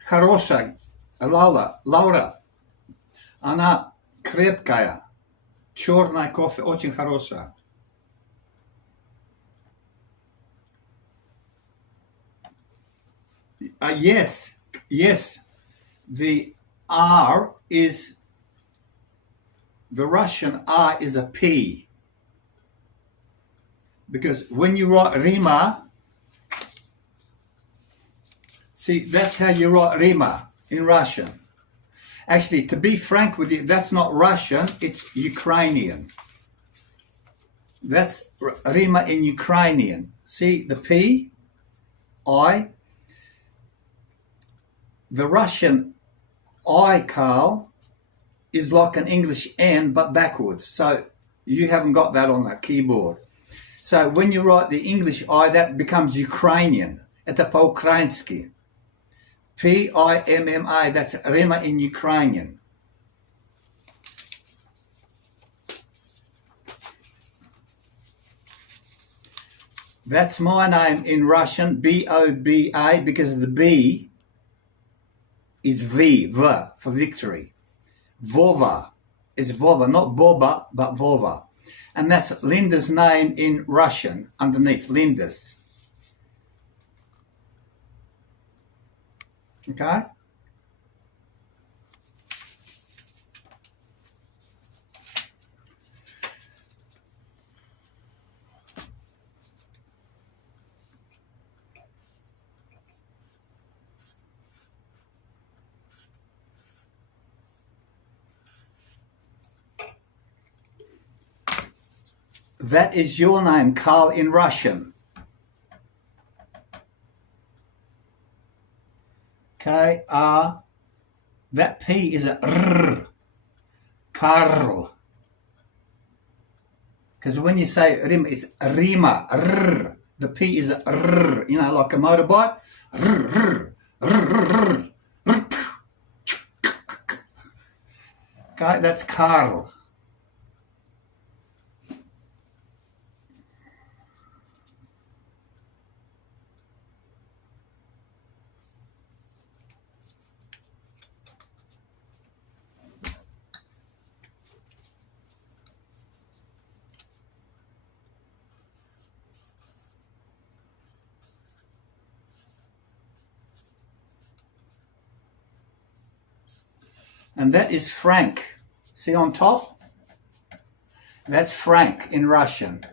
Хорошая. Лаура. Она крепкая. Черная кофе. Очень хорошая. Yes. The R is, the Russian R is a P. Because when you write Rima, see, that's how you write Rima in Russian. Actually, to be frank with you, that's not Russian, it's Ukrainian. That's Rima in Ukrainian. See the P, I. The Russian I, Carl, is like an English N but backwards. So you haven't got that on that keyboard. So when you write the English I, that becomes Ukrainian. Это по-украински. P-I-M-M-A, that's Rima in Ukrainian. That's my name in Russian, B-O-B-A, because the B is V, for victory. Vova is Vova, not Boba, but Vova. And that's Linda's name in Russian, underneath Linda's. Okay? That is your name, Carl, in Russian. Okay, that P is a R, Karl. Because when you say Rima, it's Rima, R. The P is a R, you know, like a motorbike. Okay, that's Karl. And that is Frank. See on top? That's Frank in Russian.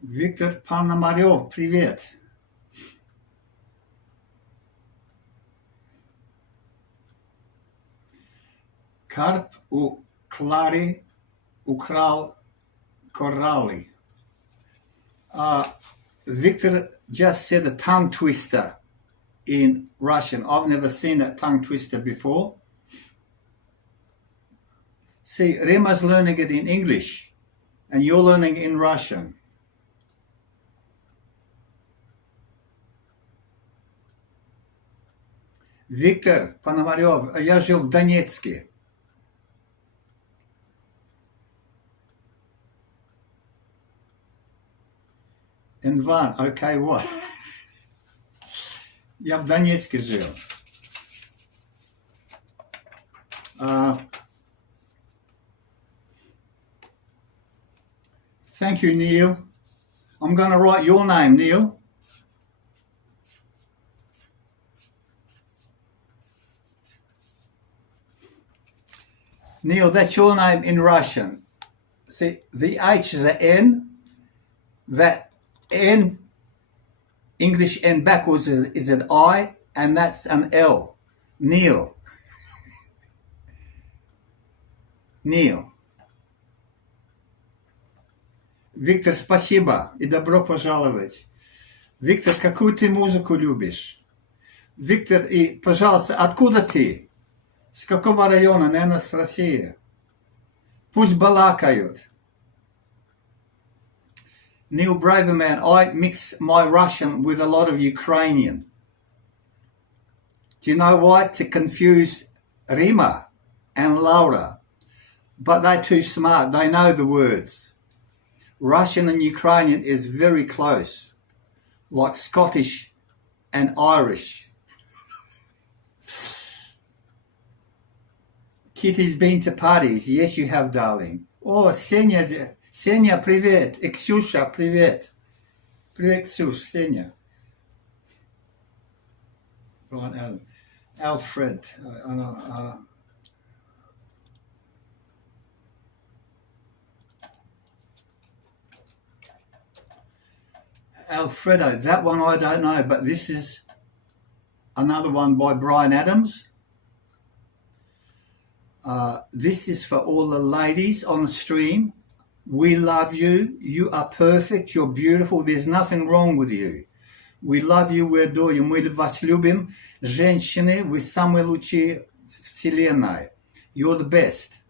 Виктор Пономарев, привет. Карп у Клари украл коралли. Victor just said a tongue twister in Russian. I've never seen a tongue twister before. See, Rima's learning it in English, and you're learning in Russian. Виктор Пономарев, я жил в Донецке. Инван, okay, what? Я в Донецке жил. Thank you, Neil. I'm going to write your name, Neil. Neil, that's your name in Russian. See, the H is an N. That N, English N backwards is an I, and that's an L. Neil. Neil. Виктор, спасибо и добро пожаловать. Виктор, какую ты музыку любишь? Виктор, и, пожалуйста, откуда ты? С какого района? Наверное, с России. Пусть балакают. Neil Braverman, I mix my Russian with a lot of Ukrainian. Do you know why? To confuse Rima and Laura. But they're too smart. They know the words. Russian and Ukrainian is very close, like Scottish and Irish. Kitty's been to parties. Yes, you have, darling. Oh, Senya, привет. И Ксюша, привет. Привет, Ксюш, Senya. Right, Alfred. Alfredo, that one I don't know, but this is another one by Brian Adams. This is for all the ladies on the stream. We love you. You are perfect. You're beautiful. There's nothing wrong with you. We love you. We adore you. Мы вас любим. Женщины, вы самые лучшие в вселенной. You're the best.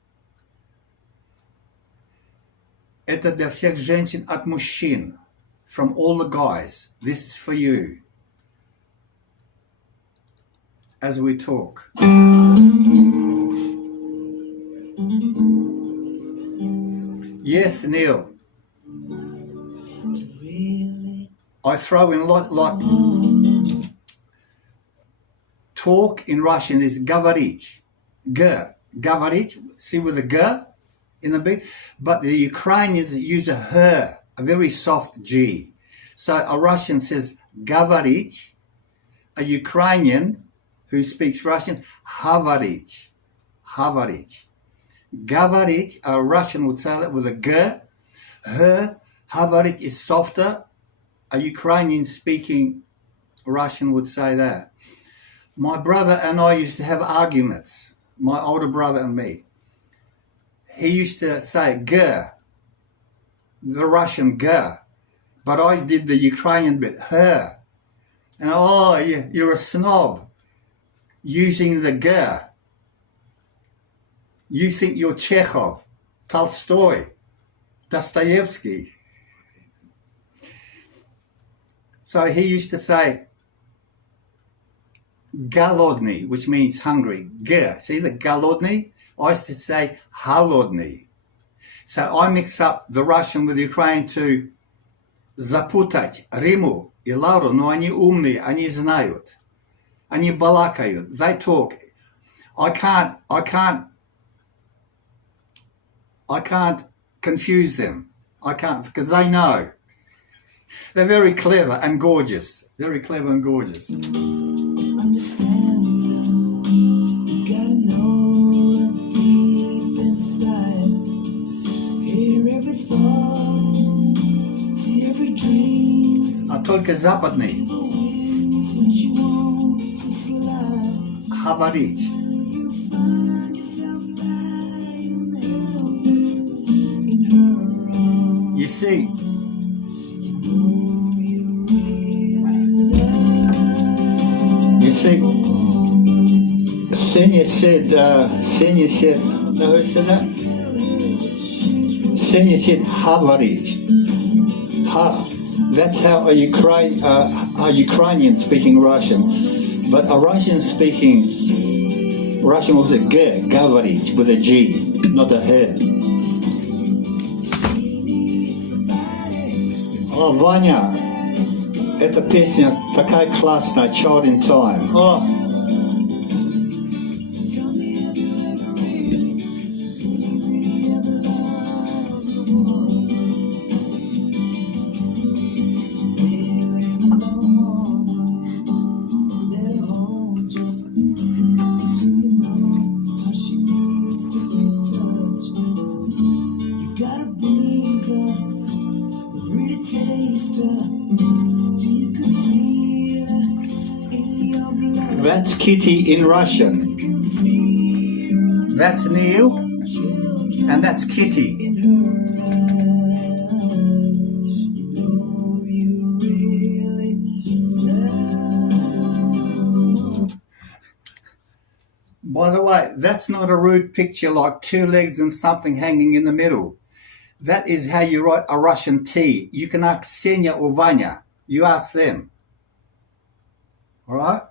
Это для всех женщин от мужчин. From all the guys. This is for you. As we talk. Yes, Neil. I throw in a lot like talk in Russian is говорить. Говорить, see with a g in the beat. But the Ukrainians use a her, a very soft G. So a Russian says говорить, a Ukrainian who speaks Russian, говорить. Говорить, a Russian would say that with a g. Her, говорить is softer. A Ukrainian speaking Russian would say that. My brother and I used to have arguments, my older brother and me. He used to say g, the Russian g, but I did the Ukrainian bit, her. And oh, you're a snob using the g. You think you're Chekhov, Tolstoy, Dostoevsky. So he used to say голодный, which means hungry. G. See the голодный? I used to say холодный. So I mix up the Russian with the Ukrainian to запутать Риму и Лауру, но они умные, они знают. Они балакают. They talk. I can't confuse them. I can't, because they know. They're very clever and gorgeous. Very clever and gorgeous. To understand, you gotta know deep inside. Hear every thought, see every dream. А только западный. Говорить. You see, Senya said, no, who said that? Senya said, говорить. That's how a Ukrainian speaking Russian. But a Russian speaking Russian with a G, говорить, with a G, not a H. О, Ваня, эта песня такая классная, Child in Time. О. That's Kitty in Russian. That's Neil, and that's Kitty. that's not a rude picture like two legs and something hanging in the middle. That is how you write a Russian T. You can ask Senya or Vanya. You ask them. All right?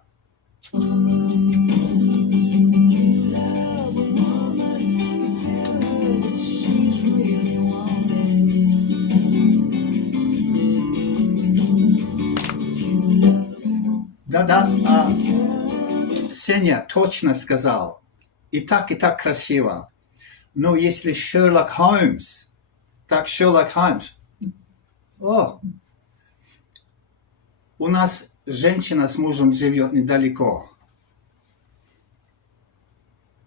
Да-да, Сеня точно сказал. И так красиво. Но если Шерлок Холмс, так Шерлок Холмс. О, у нас женщина с мужем живет недалеко.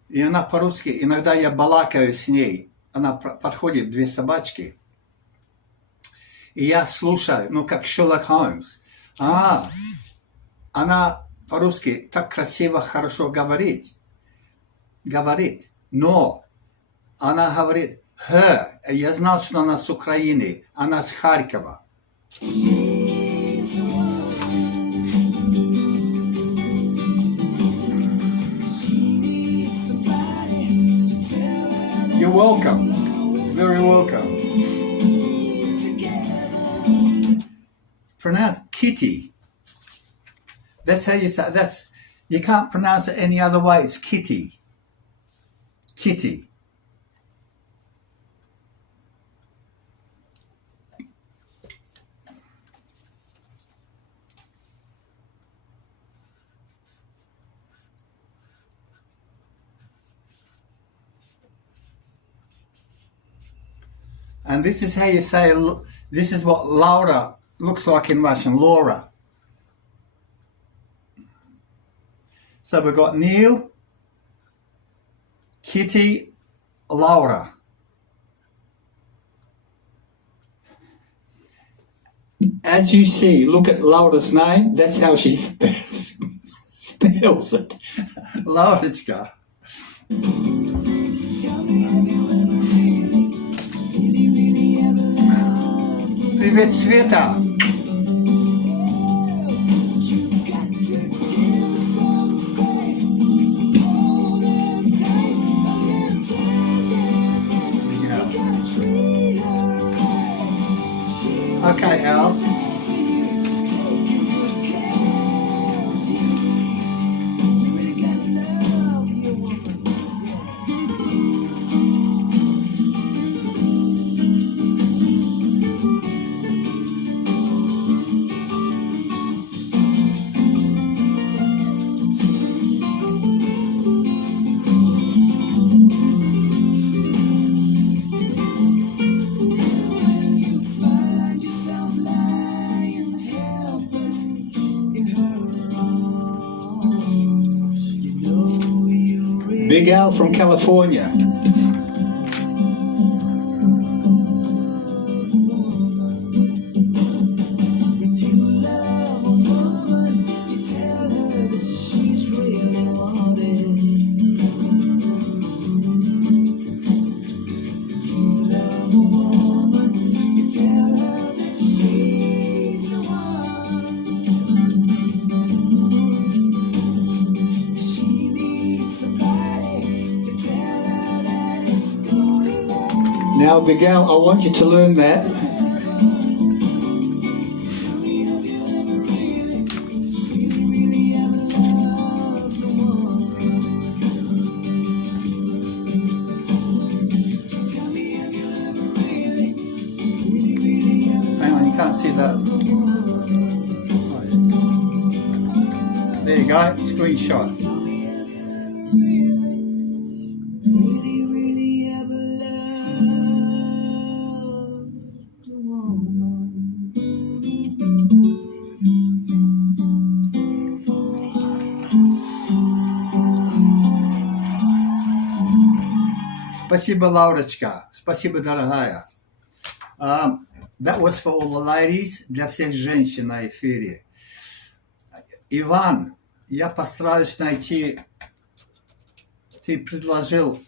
И она по-русски, иногда я балакаю с ней. Она подходит, две собачки. И я слушаю, ну как Шерлок Холмс. Она по-русски так красиво, хорошо говорит. Но она говорит «х». Я знал, что она с Украины. Она с Харькова. You're welcome. Very welcome. Pronounce kitty. That's how you say. You can't pronounce it any other way. It's kitty. Kitty. And this is how you say, this is what Laura looks like in Russian, Laura. So we've got Neil, Kitty, Laura. As you see, look at Laura's name. That's how she spells it. Laurочка. Привет, Света. Okay, Al. Big Al from California. Now, Miguel, I want you to learn that. Hang on, you can't see that. There you go, screenshot. Спасибо, Laurочка. Спасибо, дорогая. That was for all the ladies, для всех женщин на эфире. Иван, я постараюсь найти... Ты предложил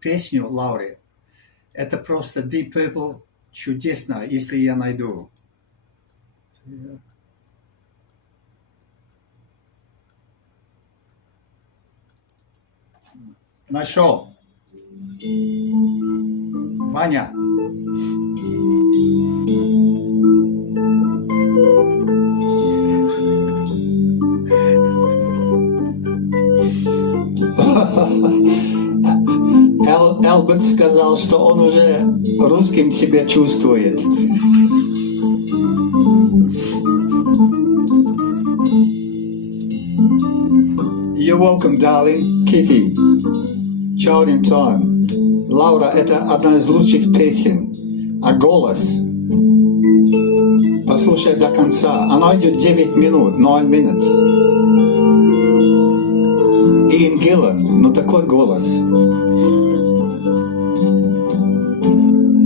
песню Лауре. Это просто Deep Purple чудесно, если я найду. Нашел. Ваня. Элберт сказал, что он уже русским себя чувствует. You're welcome, darling. Kitty. Child in Time. Лаура, это одна из лучших песен. А голос? Послушай до конца. Она идет 9 минут, 9 minutes. Иэн Гиллан, но такой голос.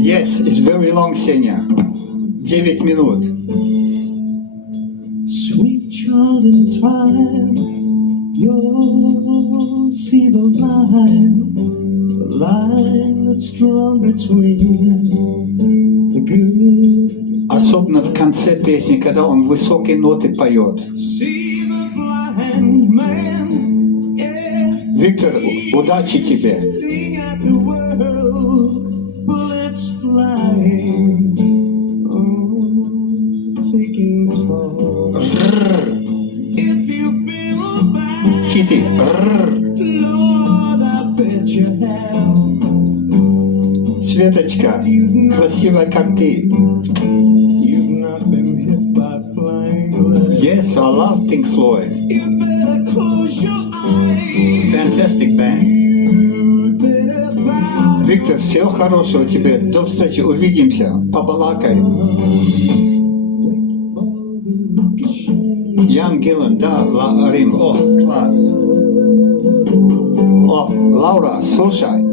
Yes, it's very long, Сеня. 9 минут. Sweet child in time, you'll see the line that's drawn between the good. Особенно в конце песни, когда он высокие ноты поет. See the blind man, yeah. Виктор, удачи тебе. Kitty. Светочка, красивая как ты. Yes, I love Pink Floyd. Fantastic band. Виктор, всего хорошего тебе. До встречи, увидимся. Побалакаем. Иэн Гиллан, да, Рим. О, класс. О, Лаура, слушай.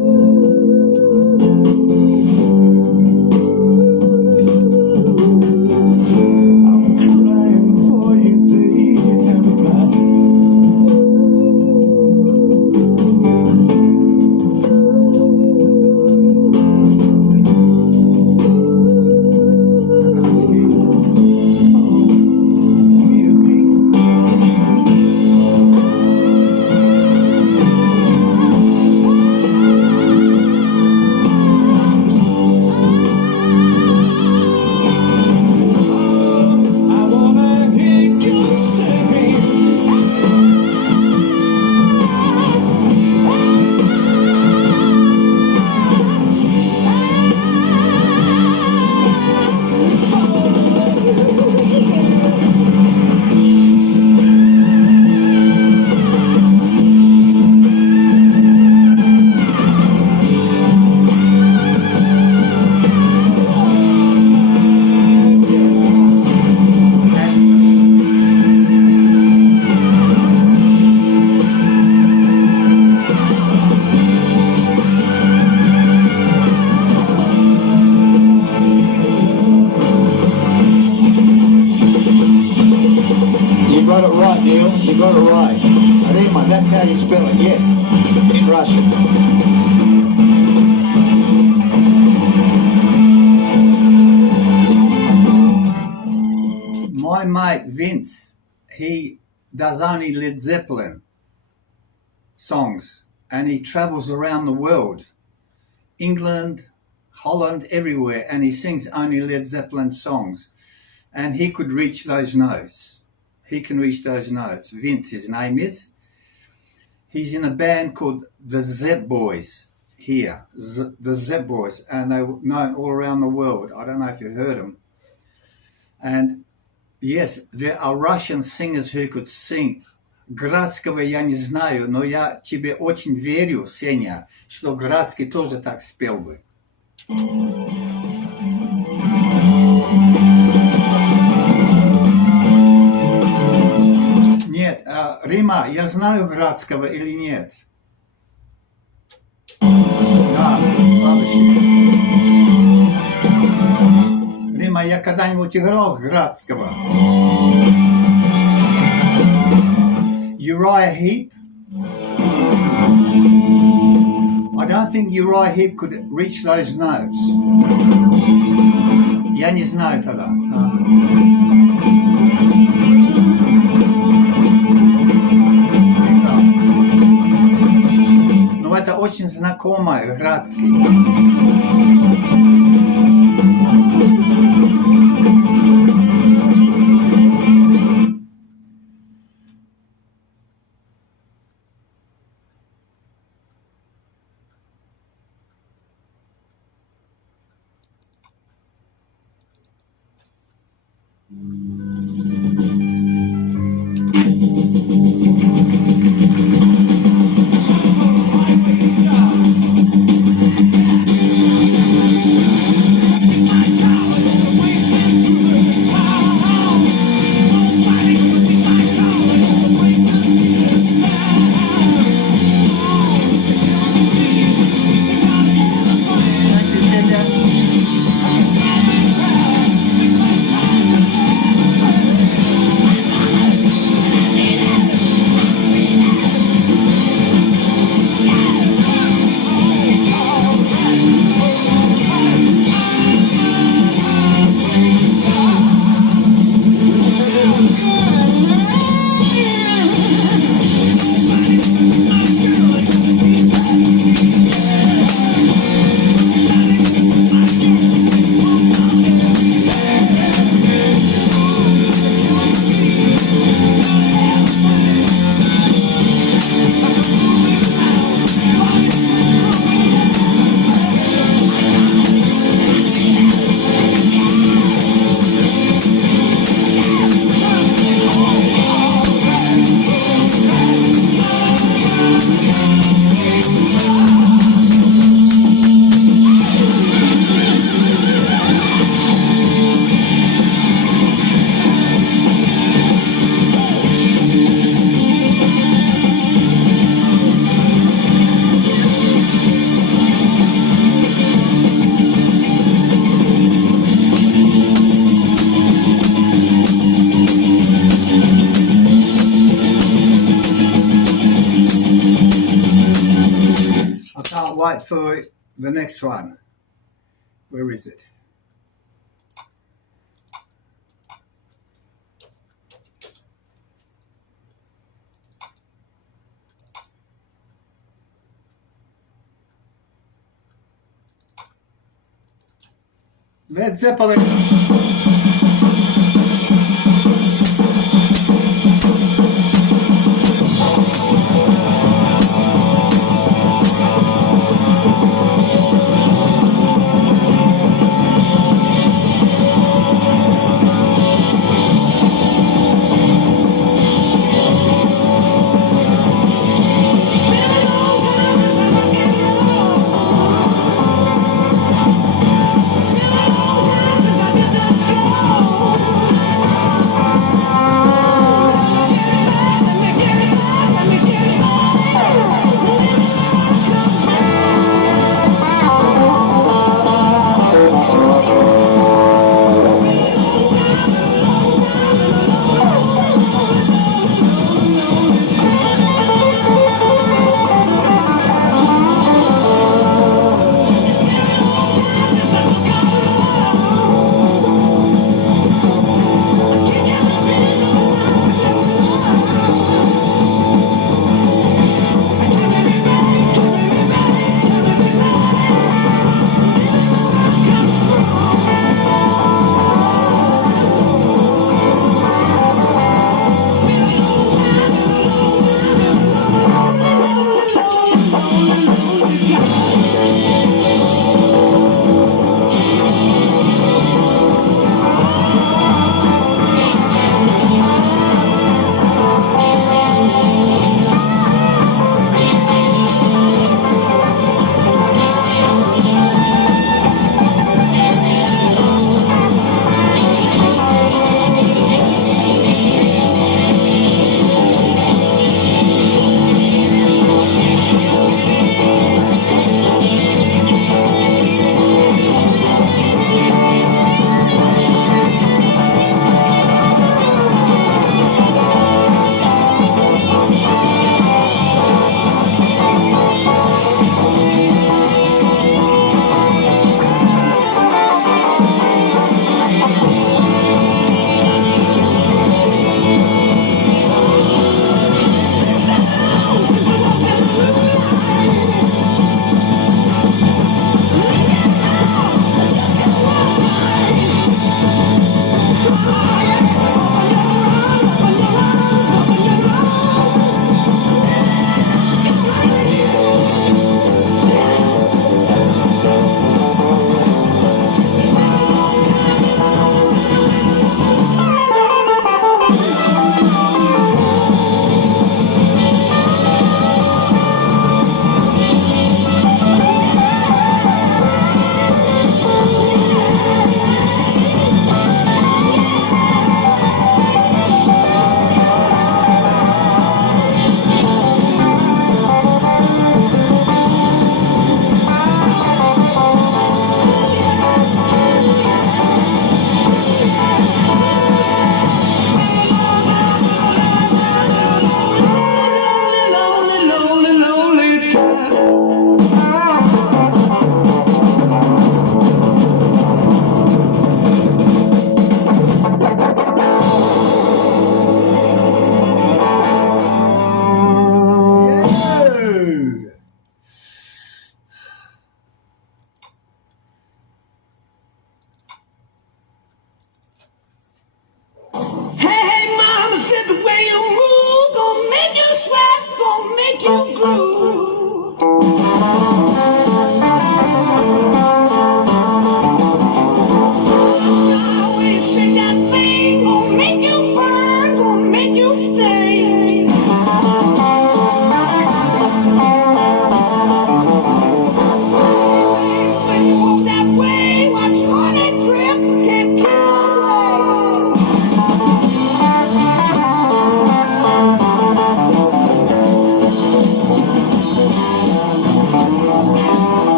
You got it right. Rima, that's how you spell it, yes, in Russian. My mate Vince, he does only Led Zeppelin songs and he travels around the world, England, Holland, everywhere, and he sings only Led Zeppelin songs and he could reach those notes. He can reach those notes. Vince, his name is. He's in a band called the Zepp Boys here, the Zepp Boys, and they're known all around the world. I don't know if you heard them. And yes, there are Russian singers who could sing. Градского я не знаю, но я тебе очень верю, Сеня, что Градский тоже так спел бы. Нет, Рима, я знаю Градского или нет? Да, бабушки. Рима, я когда-нибудь играл Градского? Uriah Heep? I don't think Uriah Heep could reach those notes. Я не знаю тогда. Но это очень знакомая, градский. Wait for the next one. Where is it? Led Zeppelin.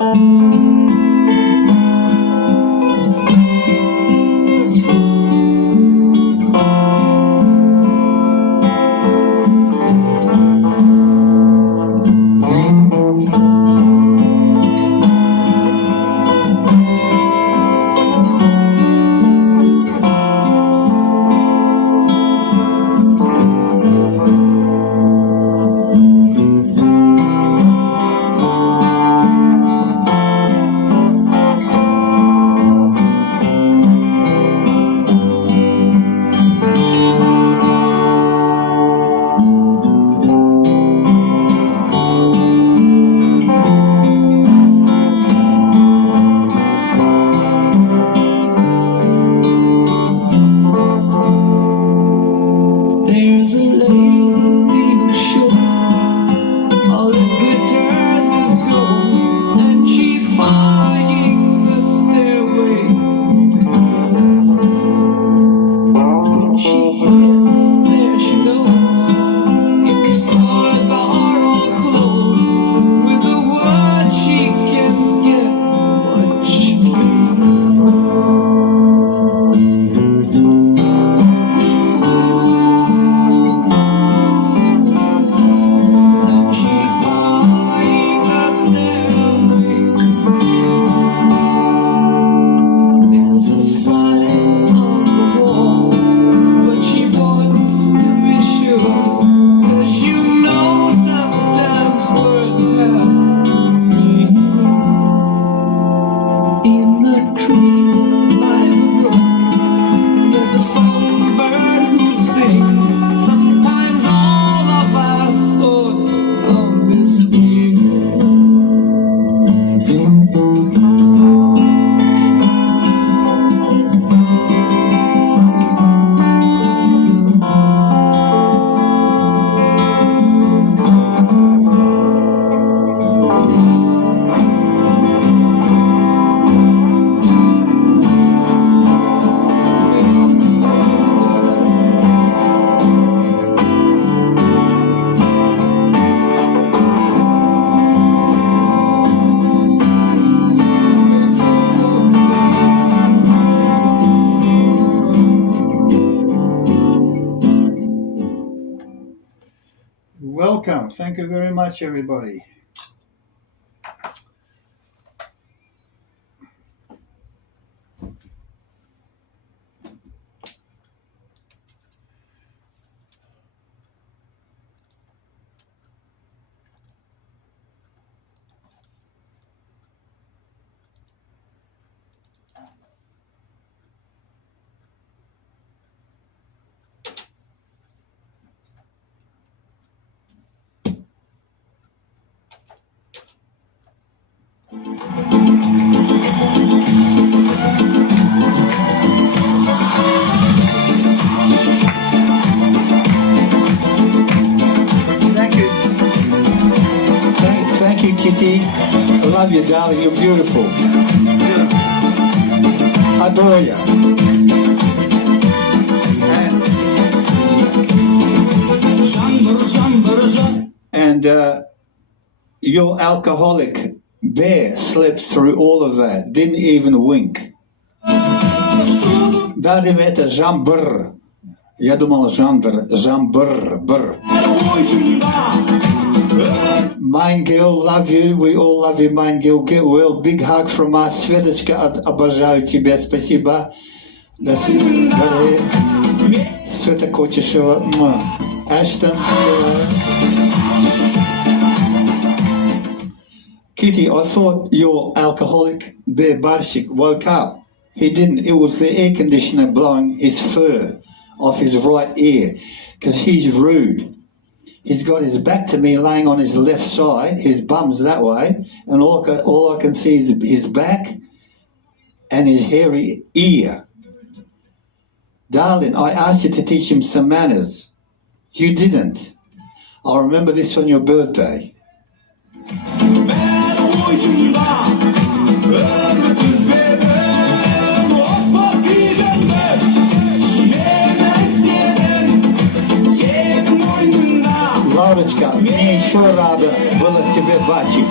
Welcome. Thank you very much, everybody. Thank you, Kitty. I love you, darling. You're beautiful. I adore you. And your alcoholic bear slept through all of that. Didn't even wink. Дали ми это жамбр. Я думал жамбр. Mine girl, love you. We all love you, mine girl. Get well. Big hug from us. Светочка, обожаю тебя. Спасибо. До свидания. Света Кочешева. Ashton. Kitty, I thought your alcoholic bear Barsik woke up. He didn't. It was the air conditioner blowing his fur off his right ear because he's rude. He's got his back to me laying on his left side, his bum's that way, and all I can see is his back and his hairy ear. Darling, I asked you to teach him some manners. You didn't. I'll remember this on your birthday. Лаурочка, мне еще рада было тебя бачить.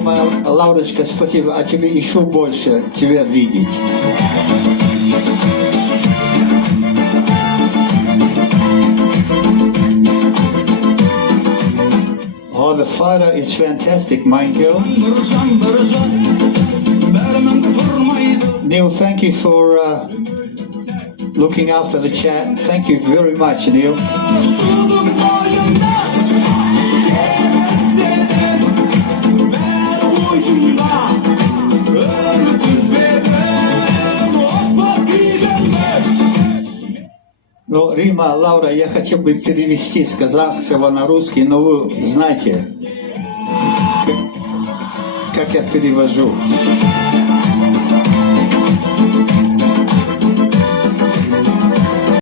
моя Лаурочка, спасибо, а тебе еще больше тебя видеть. Oh, the photo is fantastic, my girl. Neil, thank you for looking after the chat. Thank you very much, Neil. Ну, Рима, Лаура, я хотел бы перевести с казахского на русский, но вы знаете, как я перевожу.